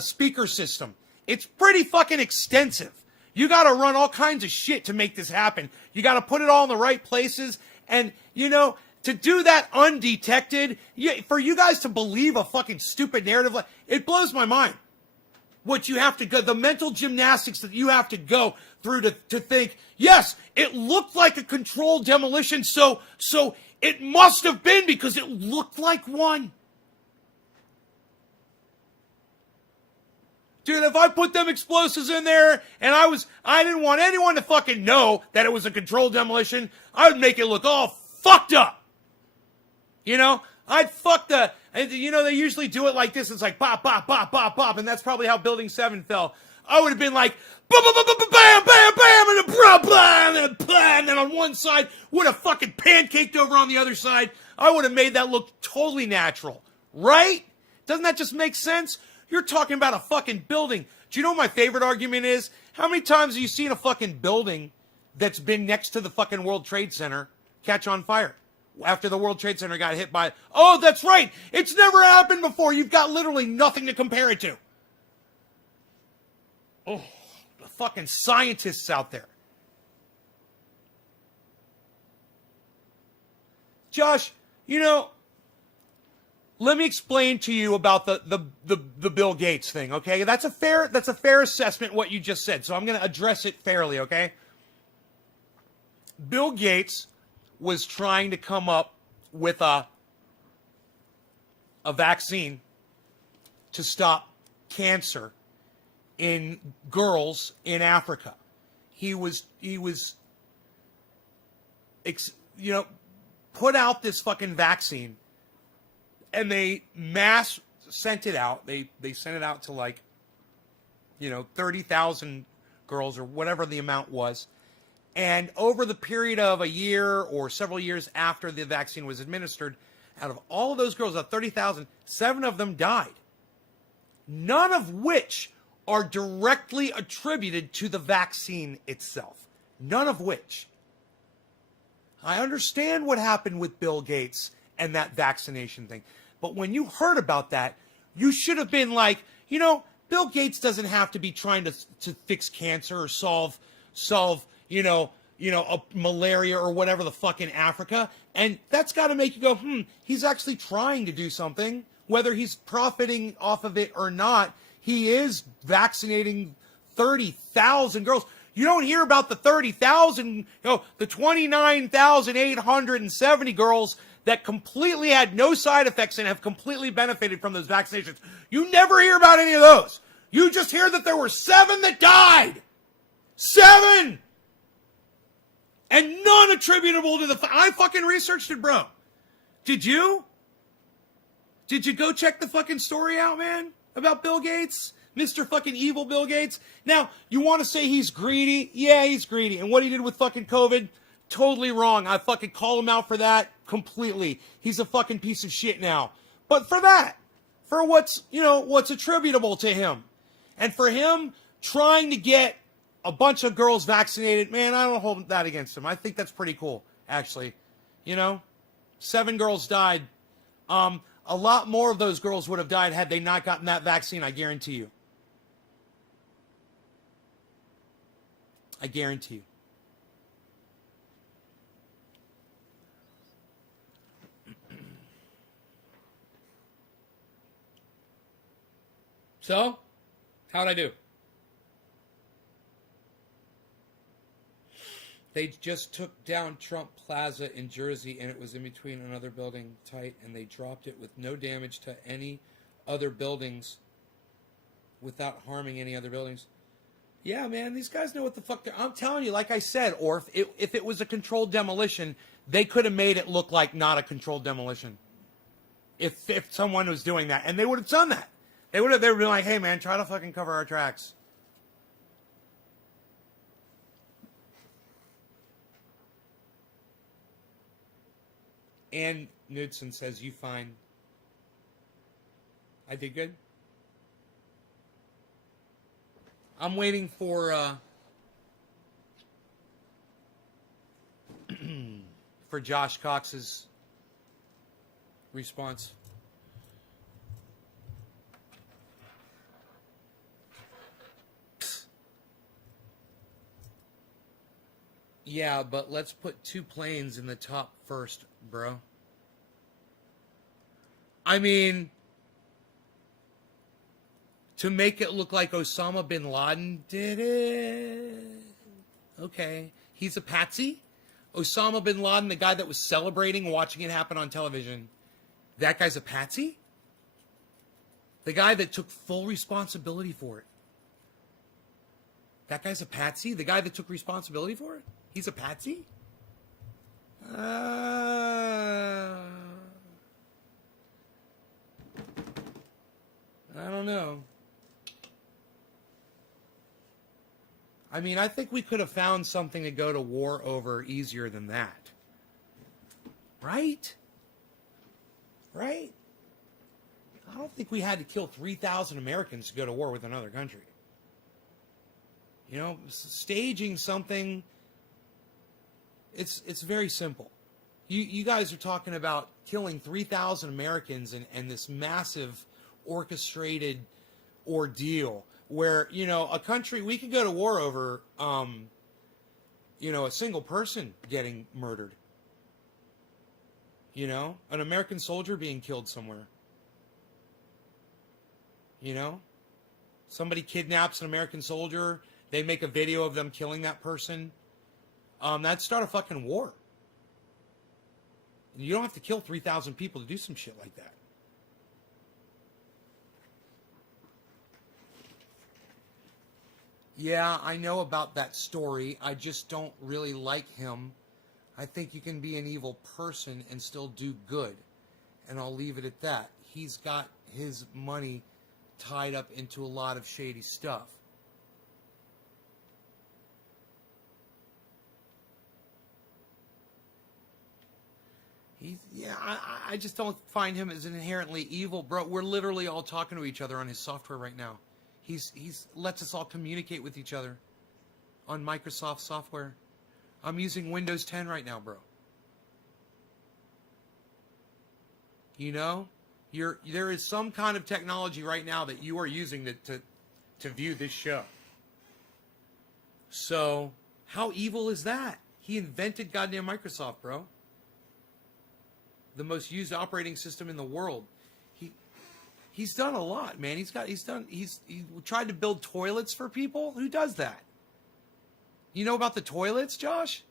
speaker system. It's pretty fucking extensive. You got to run all kinds of shit to make this happen. You got to put it all in the right places. And, to do that undetected, for you guys to believe a fucking stupid narrative, it blows my mind. What you have to go, the mental gymnastics that you have to go through to think, yes, it looked like a controlled demolition, so it must have been because it looked like one. Dude, if I put them explosives in there and I didn't want anyone to fucking know that it was a controlled demolition, I would make it look all fucked up. I'd fuck they usually do it like this. It's like bop, bop, bop, bop, bop, and that's probably how Building 7 fell. I would have been like, bam, bam, bam, bam, bam, and then bam, and then I'll on one side, would have fucking pancaked over on the other side. I would have made that look totally natural. Right? Doesn't that just make sense? You're talking about a fucking building. Do you know what my favorite argument is? How many times have you seen a fucking building that's been next to the fucking World Trade Center catch on fire? After the World Trade Center got hit by, oh, that's right. It's never happened before. You've got literally nothing to compare it to. Oh, the fucking scientists out there. Josh, you know, let me explain to you about the Bill Gates thing, okay? That's a fair assessment what you just said. So I'm going to address it fairly, okay? Bill Gates was trying to come up with a vaccine to stop cancer in girls in Africa. He was put out this fucking vaccine, and they mass sent it out. They sent it out to 30,000 girls or whatever the amount was. And over the period of a year or several years after the vaccine was administered, out of all of those girls, out of 30,000, 7 of them died. None of which are directly attributed to the vaccine itself. None of which. I understand what happened with Bill Gates and that vaccination thing. But when you heard about that, you should have been like, Bill Gates doesn't have to be trying to fix cancer or solve a malaria or whatever the fuck in Africa. And that's got to make you go, he's actually trying to do something. Whether he's profiting off of it or not, he is vaccinating 30,000 girls. You don't hear about the 30,000, the 29,870 girls that completely had no side effects and have completely benefited from those vaccinations. You never hear about any of those. You just hear that there were 7 that died. 7! And none attributable to I fucking researched it, bro. Did you? Did you go check the fucking story out, man? About Bill Gates? Mr. fucking evil Bill Gates? Now, you want to say he's greedy? Yeah, he's greedy. And what he did with fucking COVID? Totally wrong. I fucking call him out for that completely. He's a fucking piece of shit now. But for that, for what's attributable to him, and for him trying to get a bunch of girls vaccinated, man, I don't hold that against him. I think that's pretty cool, actually. 7 girls died. A lot more of those girls would have died had they not gotten that vaccine, I guarantee you. I guarantee you. So, how'd I do? They just took down Trump Plaza in Jersey, and it was in between another building tight, and they dropped it with no damage to any other buildings without harming any other buildings. Yeah, man, these guys know what the fuck they're... I'm telling you, like I said, or if it was a controlled demolition, they could have made it look like not a controlled demolition. If someone was doing that, and they would have done that. They would have been like, hey, man, try to fucking cover our tracks. Ann Knudsen says, you fine. I did good. I'm waiting for for Josh Cox's response. Yeah, but let's put 2 planes in the top first, bro. I mean, to make it look like Osama bin Laden did it. Okay. He's a patsy? Osama bin Laden, the guy that was celebrating watching it happen on television, that guy's a patsy? The guy that took full responsibility for it. That guy's a patsy? The guy that took responsibility for it? He's a patsy? I don't know. I mean, I think we could have found something to go to war over easier than that. Right? Right? I don't think we had to kill 3,000 Americans to go to war with another country. You know, staging something, it's very simple. You guys are talking about killing 3,000 Americans and this massive orchestrated ordeal where, you know, a country, we could go to war over, you know, a single person getting murdered. You know, an American soldier being killed somewhere. You know, somebody kidnaps an American soldier, they make a video of them killing that person. That'd start a fucking war. You don't have to kill 3,000 people to do some shit like that. Yeah, I know about that story. I just don't really like him. I think you can be an evil person and still do good. And I'll leave it at that. He's got his money tied up into a lot of shady stuff. I just don't find him as inherently evil, bro. We're literally all talking to each other on his software right now. He's lets us all communicate with each other on Microsoft software. I'm using Windows 10 right now, bro. You know, there is some kind of technology right now that you are using to view this show. So, how evil is that? He invented goddamn Microsoft, bro. The most used operating system in the world. He's done a lot, man. He tried to build toilets for people. Who does that? You know about the toilets, Josh?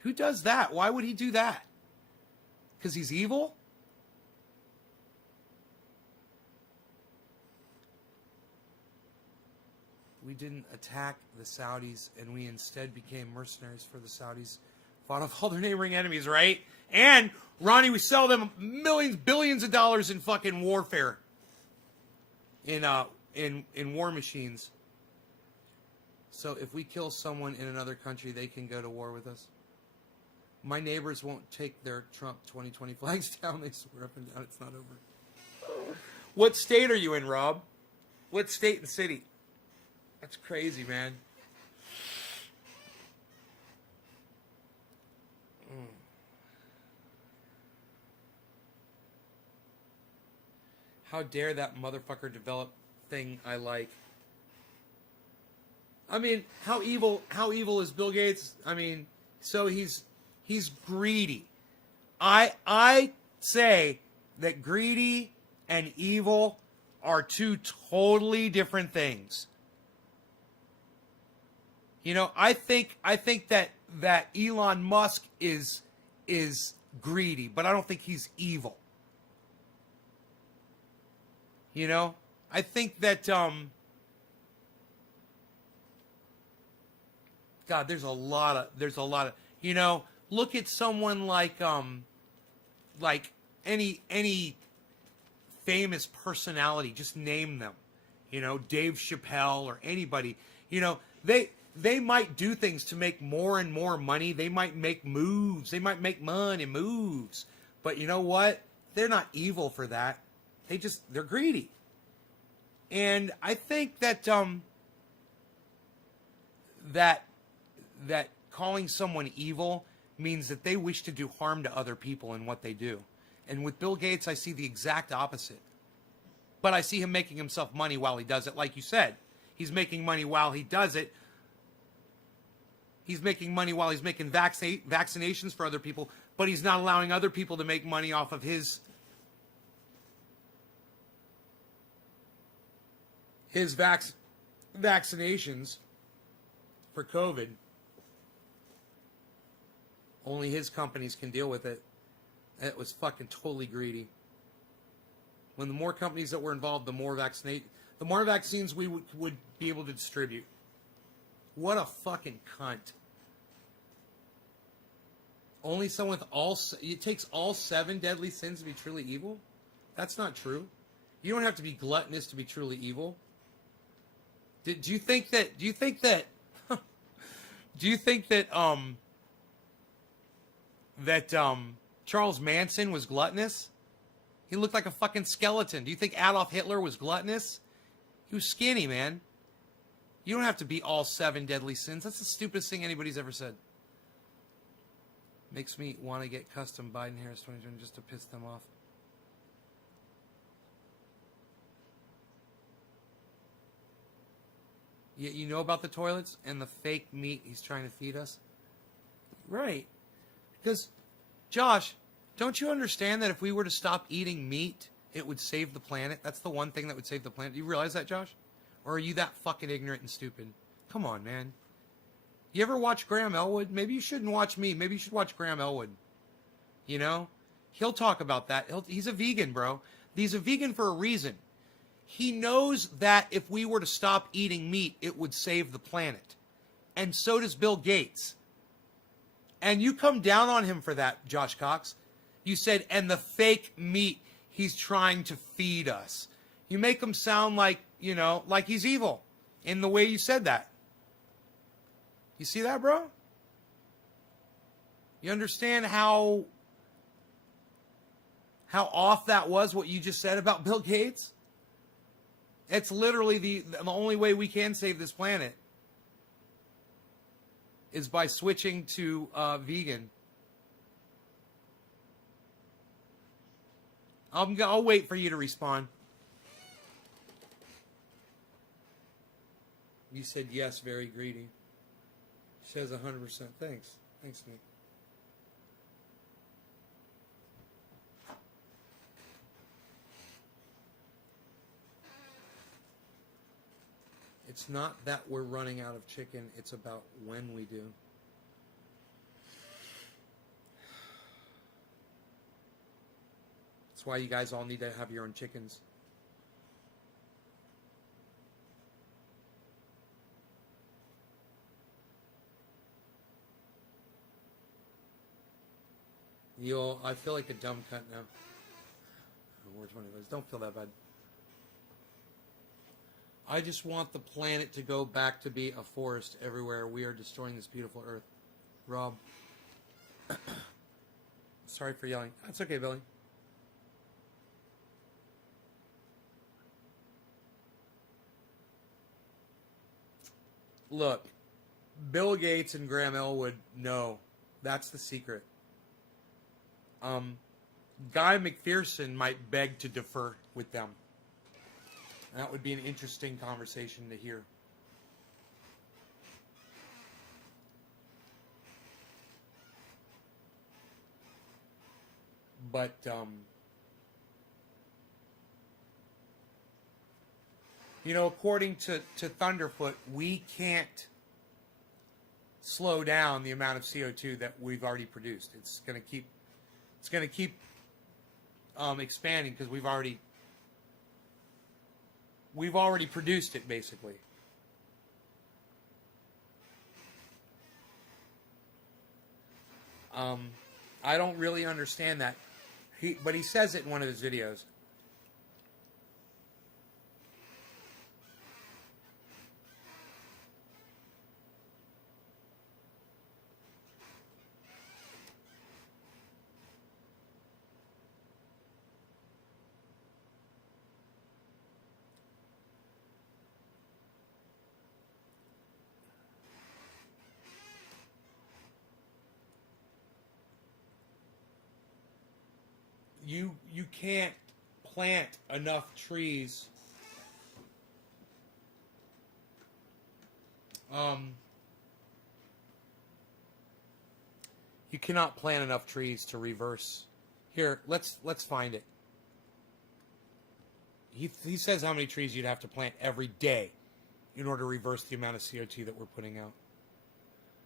Who does that? Why would he do that? Because he's evil? We didn't attack the Saudis, and we instead became mercenaries for the Saudis. Fought off all their neighboring enemies, right? And, Ronnie, we sell them millions, billions of dollars in fucking warfare. In war machines. So if we kill someone in another country, they can go to war with us. My neighbors won't take their Trump 2020 flags down. They swear up and down it's not over. What state are you in, Rob? What state and city? That's crazy, man. How dare that motherfucker develop thing I like? I mean, how evil is Bill Gates? I mean, so he's greedy. I say that greedy and evil are two totally different things. You know, I think that Elon Musk is greedy, but I don't think he's evil. You know, I think that God, there's a lot of, you know, look at someone like any famous personality, just name them. You know, Dave Chappelle or anybody. You know, they might do things to make more and more money. They might make moves. They might make money moves. But you know what? They're not evil for that. They're greedy. And I think that that calling someone evil means that they wish to do harm to other people in what they do. And with Bill Gates, I see the exact opposite. But I see him making himself money while he does it. Like you said, he's making money while he does it. He's making money while he's making vaccinations for other people, but he's not allowing other people to make money off of his vaccinations for COVID. Only his companies can deal with it. It was fucking totally greedy. When the more companies that were involved, the more vaccines we would be able to distribute. What a fucking cunt. Only someone with it takes all 7 deadly sins to be truly evil? That's not true. You don't have to be gluttonous to be truly evil. Do you think that? Do you think that? Do you think that? Charles Manson was gluttonous? He looked like a fucking skeleton. Do you think Adolf Hitler was gluttonous? He was skinny, man. You don't have to be all 7 deadly sins. That's the stupidest thing anybody's ever said. Makes me want to get custom Biden Harris 2020 just to piss them off. Yeah, you know about the toilets and the fake meat he's trying to feed us? Right. Because, Josh, don't you understand that if we were to stop eating meat, it would save the planet? That's the one thing that would save the planet. Do you realize that, Josh? Or are you that fucking ignorant and stupid? Come on, man. You ever watch Graham Elwood? Maybe you shouldn't watch me. Maybe you should watch Graham Elwood. You know? He'll talk about that. He's a vegan, bro. He's a vegan for a reason. He knows that if we were to stop eating meat, it would save the planet. And so does Bill Gates. And you come down on him for that, Josh Cox. You said, and the fake meat he's trying to feed us. You make him sound like, you know, like he's evil in the way you said that. You see that, bro? You understand how off that was, what you just said about Bill Gates? It's literally the only way we can save this planet is by switching to vegan. I'll wait for you to respond. You said yes, very greedy. She says 100%. Thanks. Thanks, mate. It's not that we're running out of chicken. It's about when we do. That's why you guys all need to have your own chickens. I feel like a dumb cunt now. Which one of those? Don't feel that bad. I just want the planet to go back to be a forest everywhere. We are destroying this beautiful earth. Rob. Sorry for yelling. That's okay, Billy. Look, Bill Gates and Graham Elwood know. That's the secret. Guy McPherson might beg to defer with them. That would be an interesting conversation to hear. But, you know, according to Thunderfoot, we can't slow down the amount of CO2 that we've already produced. It's going to keep expanding because we've already produced it, basically. I don't really understand that. But he says it in one of his videos. You can't plant enough trees. You cannot plant enough trees to reverse. Here, let's find it. He says how many trees you'd have to plant every day in order to reverse the amount of CO2 that we're putting out.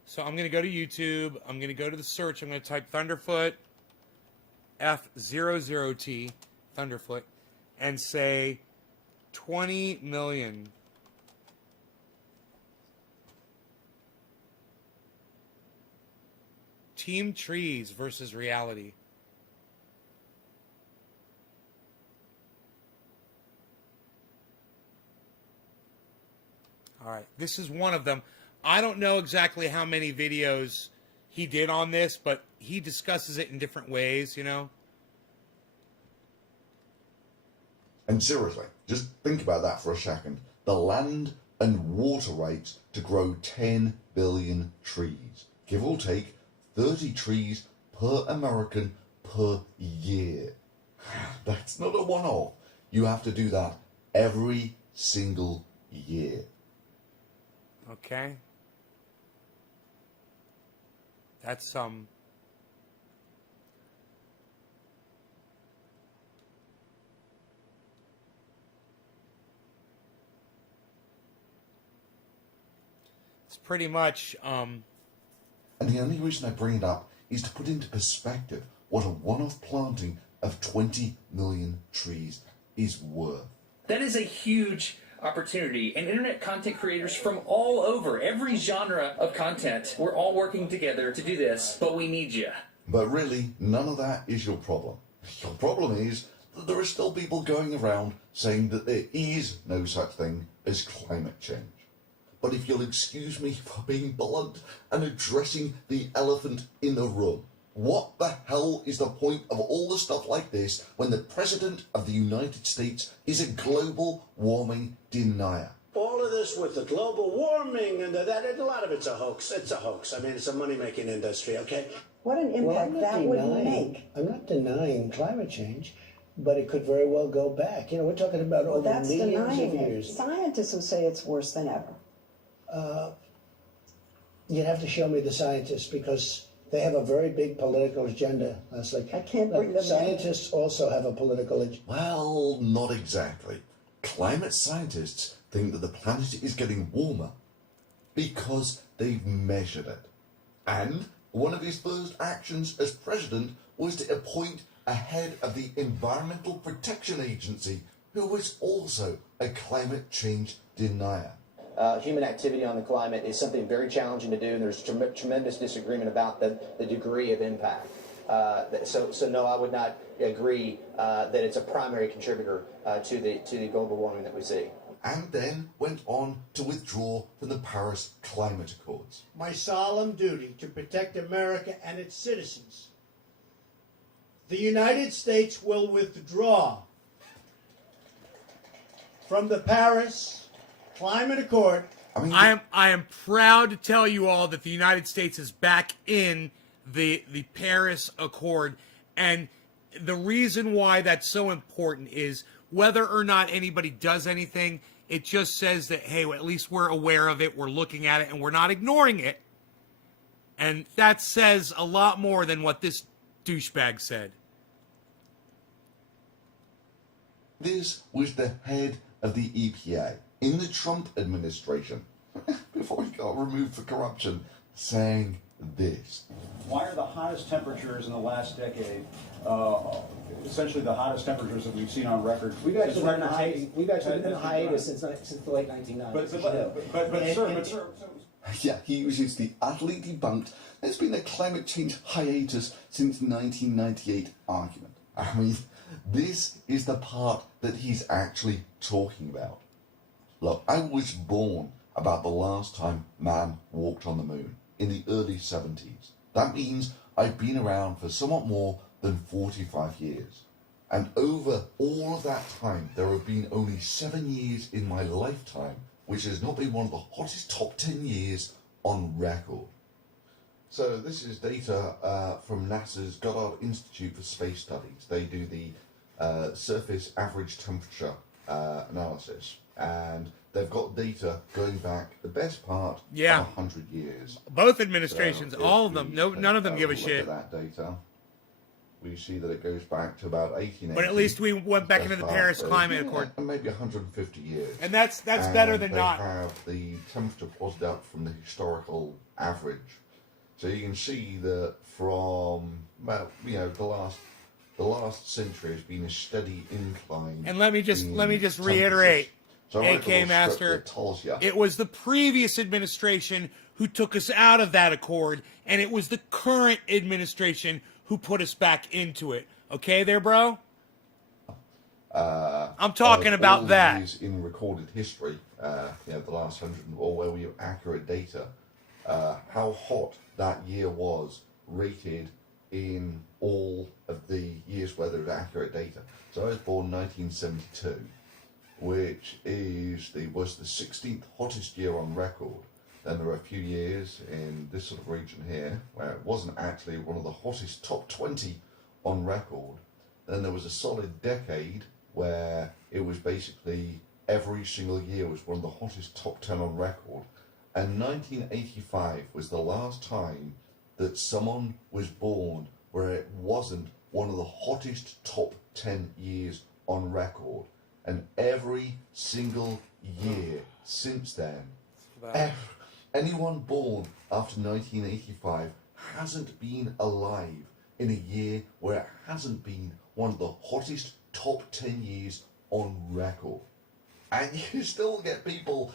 So I'm going to go to YouTube. I'm going to go to the search. I'm going to type Thunderfoot F00T Thunderfoot and say 20 million Team Trees versus reality. This is one of them. I don't know exactly how many videos he did on this, but he discusses it in different ways, you know? And seriously, just think about that for a second. The land and water rights to grow 10 billion trees, give or take 30 trees per American per year. That's not a one-off. You have to do that every single year. Okay. That's it's pretty much And the only reason I bring it up is to put into perspective what a one-off planting of 20 million trees is worth. That is a huge opportunity, and internet content creators from all over, every genre of content, we're all working together to do this, but we need you. But really, none of that is your problem. Your problem is that there are still people going around saying that there is no such thing as climate change. But if you'll excuse me for being blunt and addressing the elephant in the room, what the hell is the point of all the stuff like this when the President of the United States is a global warming denier? All of this with the global warming and that, a lot of it's a hoax. It's a hoax. I mean, it's a money-making industry, okay? What an impact that would make. I'm not denying climate change, but it could very well go back. You know, we're talking about Well, over that's millions denying of it. years. Scientists will say it's worse than ever. You'd have to show me the scientists because they have a very big political agenda, Leslie. I can't bring them in. Scientists also have a political agenda. Well, not exactly. Climate scientists think that the planet is getting warmer because they've measured it. And one of his first actions as president was to appoint a head of the Environmental Protection Agency who was also a climate change denier. Human activity on the climate is something very challenging to do, and there's tremendous disagreement about the degree of impact. So no, I would not agree that it's a primary contributor to the global warming that we see. And then went on to withdraw from the Paris Climate Accords. My solemn duty to protect America and its citizens. The United States will withdraw from the Paris Climate Accord. I am proud to tell you all that the United States is back in the Paris Accord, and the reason why that's so important is whether or not anybody does anything, it just says that, hey, at least we're aware of it, we're looking at it, and we're not ignoring it. And that says a lot more than what this douchebag said. This was the head of the EPA in the Trump administration, before he got removed for corruption, saying this. Why are the hottest temperatures in the last decade, essentially the hottest temperatures that we've seen on record? We've actually been in a hiatus since the late 1990s. But sir, Yeah, he uses the utterly debunked, there's been a climate change hiatus since 1998 argument. I mean, this is the part that he's actually talking about. Look, I was born about the last time man walked on the moon, in the early 70s. That means I've been around for somewhat more than 45 years. And over all of that time, there have been only 7 years in my lifetime which has not been one of the hottest top 10 years on record. So this is data from NASA's Goddard Institute for Space Studies. They do the surface average temperature analysis, and they've got data going back the best part of 100 years. Both administrations, So all of them, none of them give a shit. Look at that data. We see that it goes back to about 1880. But at least we went back into the Paris Climate Accord. Maybe 150 years. And that's better than not. They have the temperature plotted out from the historical average. So you can see that from, well, you know, the last century has been a steady incline. And let me just reiterate, so AK Master, it was the previous administration who took us out of that accord, and it was the current administration who put us back into it. Okay there, bro? I'm talking about that. In recorded history, the last 100, or where we have accurate data, how hot that year was rated in all of the years where there was accurate data. So I was born 1972, which was the 16th hottest year on record. Then there were a few years in this sort of region here where it wasn't actually one of the hottest top 20 on record. Then there was a solid decade where it was basically every single year was one of the hottest top 10 on record. And 1985 was the last time that someone was born where it wasn't one of the hottest top 10 years on record. And every single year since then, anyone born after 1985 hasn't been alive in a year where it hasn't been one of the hottest top 10 years on record. And you still get people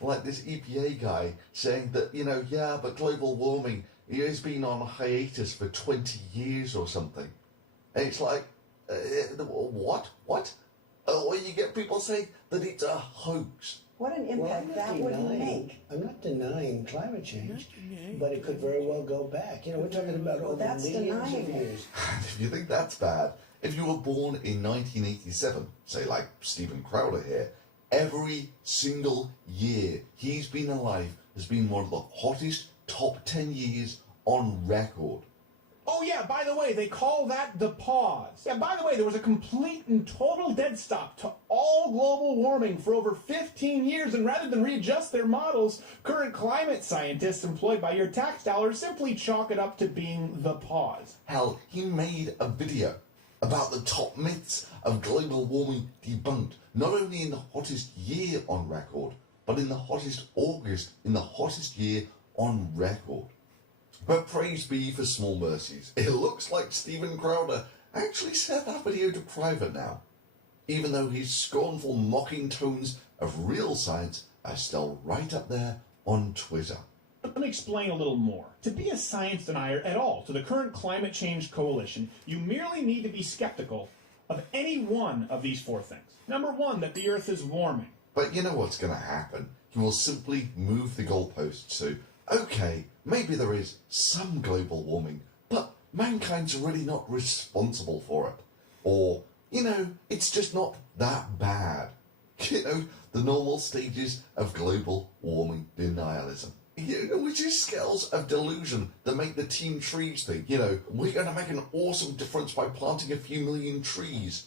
like this EPA guy saying that, but global warming has been on hiatus for 20 years or something. And it's like, what? Or you get people saying that it's a hoax. What an impact that would make. I'm not denying climate change, but it could very well go back. We're talking about over millions of years. If you think that's bad, if you were born in 1987, say like Stephen Crowder here, every single year he's been alive has been one of the hottest top 10 years on record. Oh yeah, by the way, they call that the pause. Yeah, by the way, there was a complete and total dead stop to all global warming for over 15 years, and rather than readjust their models, current climate scientists employed by your tax dollars simply chalk it up to being the pause. Hell, he made a video about the top myths of global warming debunked, not only in the hottest year on record, but in the hottest August, in the hottest year on record. But praise be for small mercies. It looks like Stephen Crowder actually set that video to private now, even though his scornful mocking tones of real science are still right up there on Twitter. Let me explain a little more. To be a science denier at all to the current climate change coalition, you merely need to be skeptical of any one of these four things. Number one, that the Earth is warming. But you know what's going to happen? He will simply move the goalposts to, okay, maybe there is some global warming, but mankind's really not responsible for it. Or, it's just not that bad. The normal stages of global warming denialism. Which is scales of delusion that make the Team Trees think, we're going to make an awesome difference by planting a few million trees.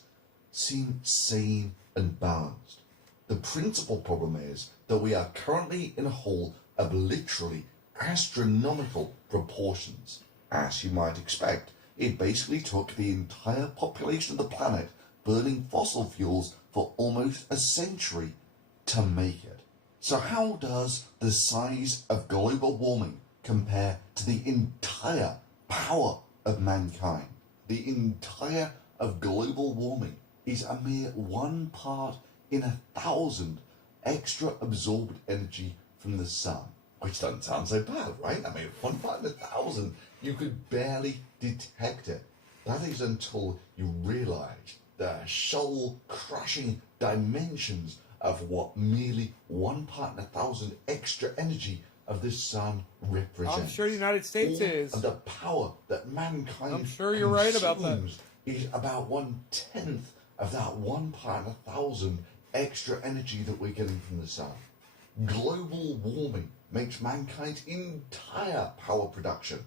Seem sane and balanced. The principal problem is that we are currently in a hole of literally astronomical proportions. As you might expect, it basically took the entire population of the planet burning fossil fuels for almost a century to make it. So how does the size of global warming compare to the entire power of mankind? The entire of global warming is a mere 1 part in 1,000 extra absorbed energy from the sun. Which doesn't sound so bad, right? 1 part in 1,000, you could barely detect it. That is until you realise the soul-crushing dimensions of what merely 1 part in 1,000 extra energy of the sun represents. I'm sure the United States is. Of the power that mankind I'm sure you're right about that. Is about 1/10 of that 1 part in 1,000 extra energy that we're getting from the sun. Global warming makes mankind's entire power production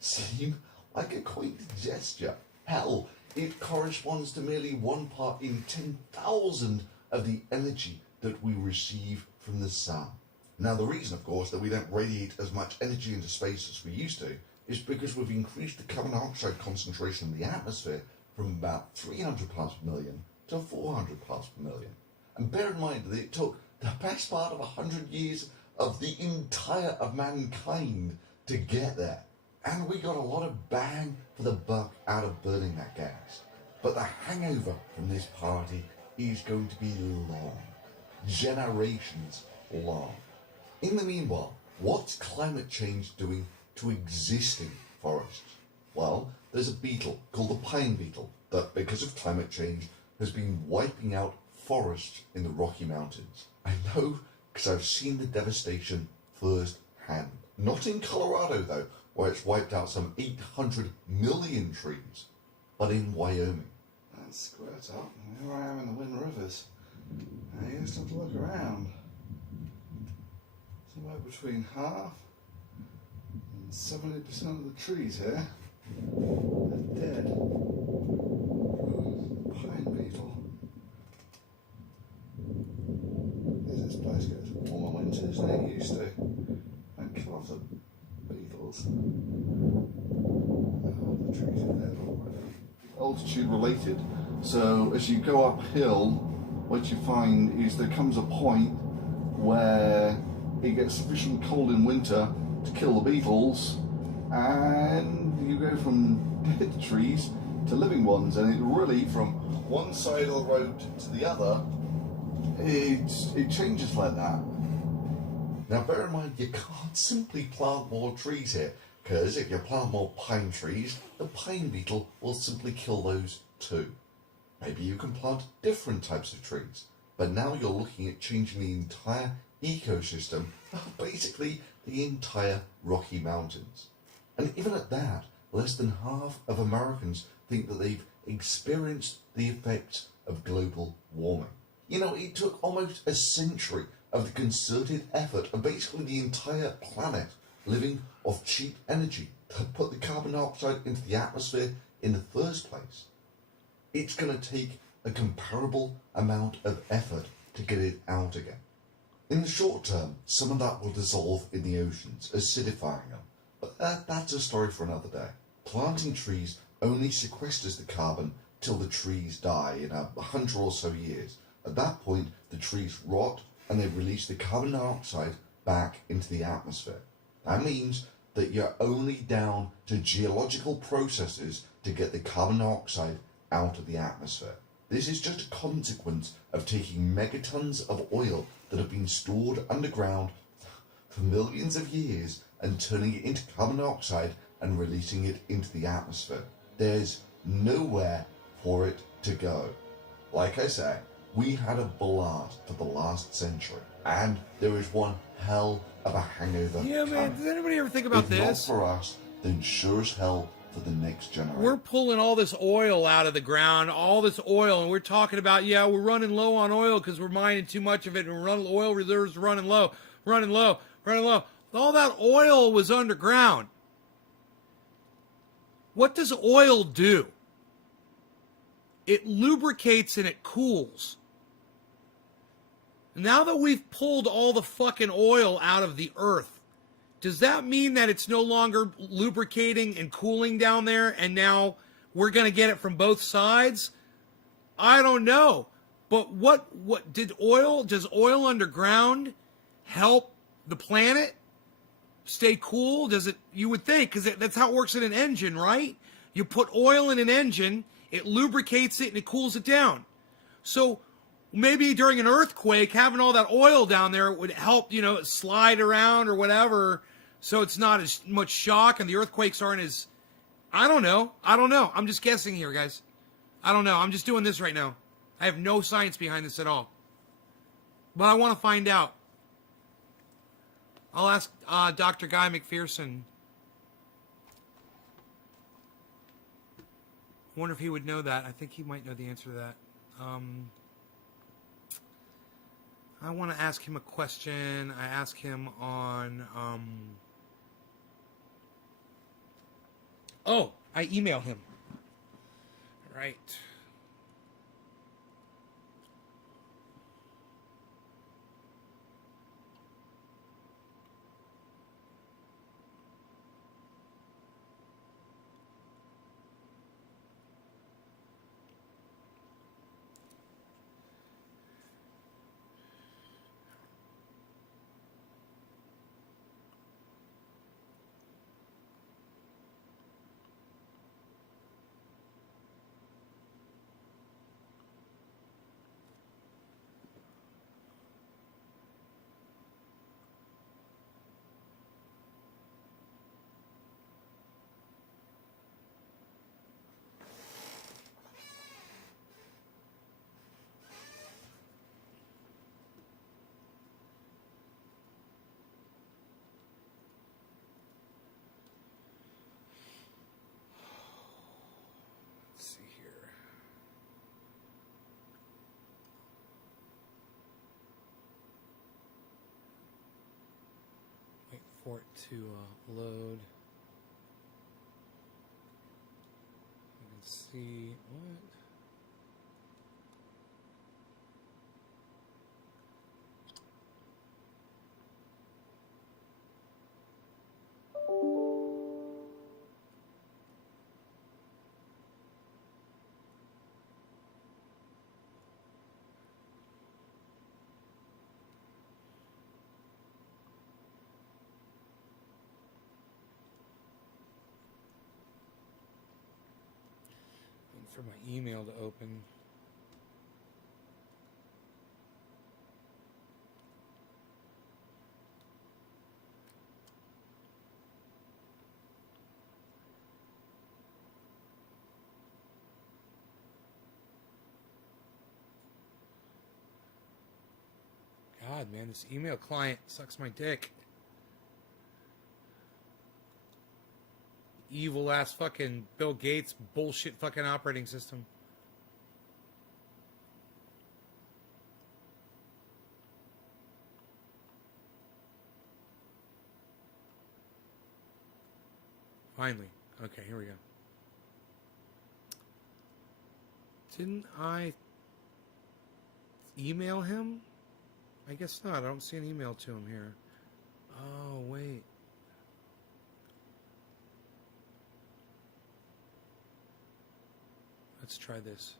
seem like a quaint gesture. Hell, it corresponds to merely 1 part in 10,000 of the energy that we receive from the sun. Now, the reason, of course, that we don't radiate as much energy into space as we used to is because we've increased the carbon dioxide concentration in the atmosphere from about 300 parts per million to 400 parts per million. And bear in mind that it took the best part of 100 years of the entire of mankind to get there. And we got a lot of bang for the buck out of burning that gas. But the hangover from this party is going to be long. Generations long. In the meanwhile, what's climate change doing to existing forests? Well, there's a beetle called the pine beetle that, because of climate change, has been wiping out forests in the Rocky Mountains. I know because I've seen the devastation firsthand. Not in Colorado though, where it's wiped out some 800 million trees, but in Wyoming. That's squared up. Here I am in the Wind Rivers. Now you just have to look around. Somewhere between half and 70% of the trees here are dead. Pine beetle. As this place gets warmer winters than it used to. And kill off the beetles. Oh, the trees are dead already. Altitude related. So as you go uphill, what you find is there comes a point where it gets sufficiently cold in winter to kill the beetles, and you go from dead trees to living ones, and it really, from one side of the road to the other, it changes like that. Now bear in mind, you can't simply plant more trees here, because if you plant more pine trees, the pine beetle will simply kill those too. Maybe you can plant different types of trees, but now you're looking at changing the entire ecosystem, basically the entire Rocky Mountains. And even at that, less than half of Americans think that they've experienced the effects of global warming. You know, it took almost a century of the concerted effort of basically the entire planet living off cheap energy to put the carbon dioxide into the atmosphere in the first place. It's going to take a comparable amount of effort to get it out again. In the short term, some of that will dissolve in the oceans, acidifying them, but that's a story for another day. Planting trees only sequesters the carbon till the trees die in 100 or so years. At that point, the trees rot and they release the carbon dioxide back into the atmosphere. That means that you're only down to geological processes to get the carbon dioxide out of the atmosphere. This is just a consequence of taking megatons of oil that have been stored underground for millions of years and turning it into carbon dioxide and releasing it into the atmosphere. There's nowhere for it to go. Like I say, we had a blast for the last century, and there is one hell of a hangover. Yeah, man, does anybody ever think about if this? Not for us, then sure as hell for the next generation. We're pulling all this oil out of the ground, all this oil, and we're talking about, yeah, we're running low on oil because we're mining too much of it, and oil reserves running low. All that oil was underground. What does oil do? It lubricates and it cools. Now that we've pulled all the fucking oil out of the earth, does that mean that it's no longer lubricating and cooling down there and now we're going to get it from both sides? I don't know. But does oil underground help the planet stay cool? Does it, you would think, because that's how it works in an engine, right? You put oil in an engine, it lubricates it and it cools it down. So maybe during an earthquake, having all that oil down there would help, slide around or whatever, so it's not as much shock and the earthquakes aren't as, I don't know. I'm just guessing here, guys. I don't know. I'm just doing this right now. I have no science behind this at all. But I want to find out. I'll ask Dr. Guy McPherson. I wonder if he would know that. I think he might know the answer to that. I want to ask him a question. I asked him on... I emailed him. Right. for it to load. You can see what. For my email to open. God, man, this email client sucks my dick. Evil ass fucking Bill Gates bullshit fucking operating system. Finally. Okay, here we go. Didn't I email him? I guess not. I don't see an email to him here. Oh, wait. Let's try this.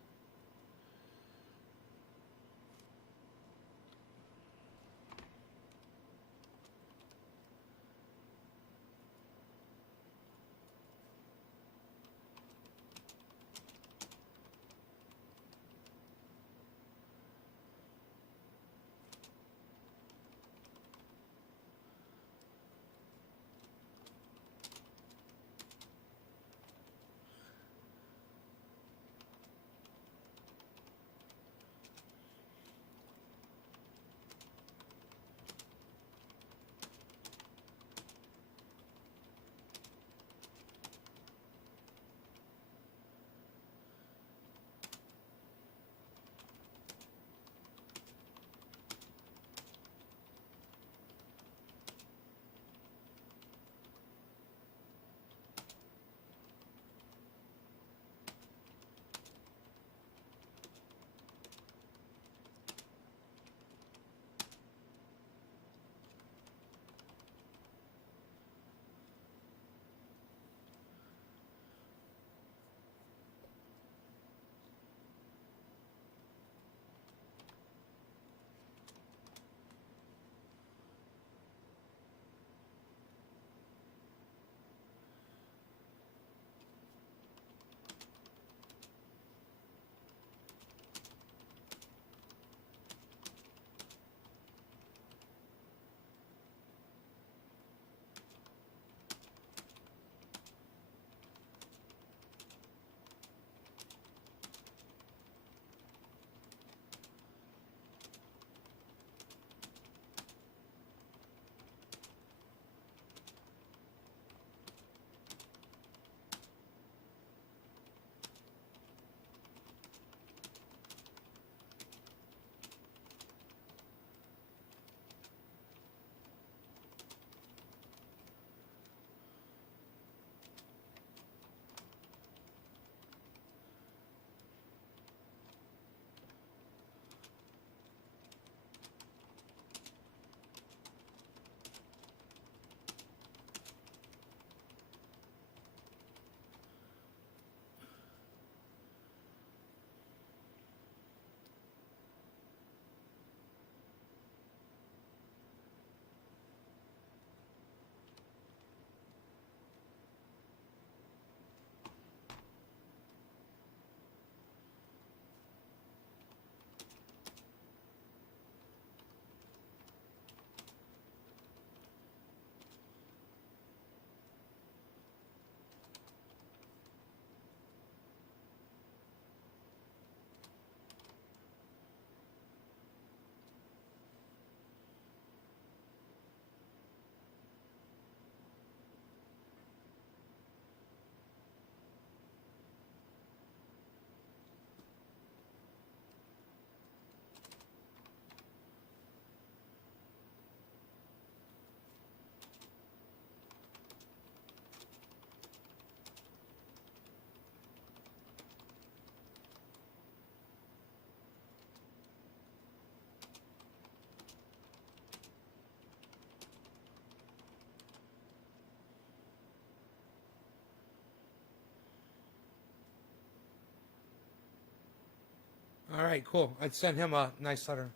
All right, cool. I'd send him a nice letter.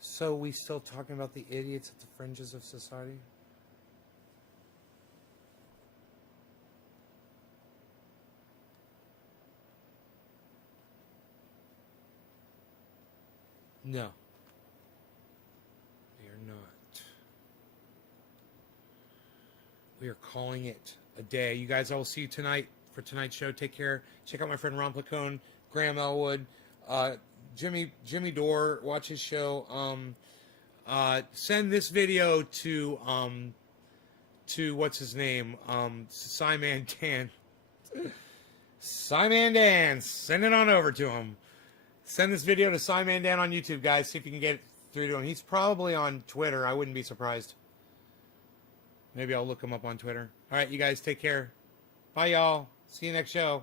So we still talking about the idiots at the fringes of society? No. We are not. We are calling it a day. You guys, I will see you tonight for tonight's show. Take care. Check out my friend Ron Placone, Graham Elwood, Jimmy Dore. Watch his show. Send this video to what's his name? Simon Dan. Simon Dan. Send it on over to him. Send this video to Simon Dan on YouTube, guys. See if you can get it through to him. He's probably on Twitter. I wouldn't be surprised. Maybe I'll look him up on Twitter. All right, you guys, take care. Bye, y'all. See you next show.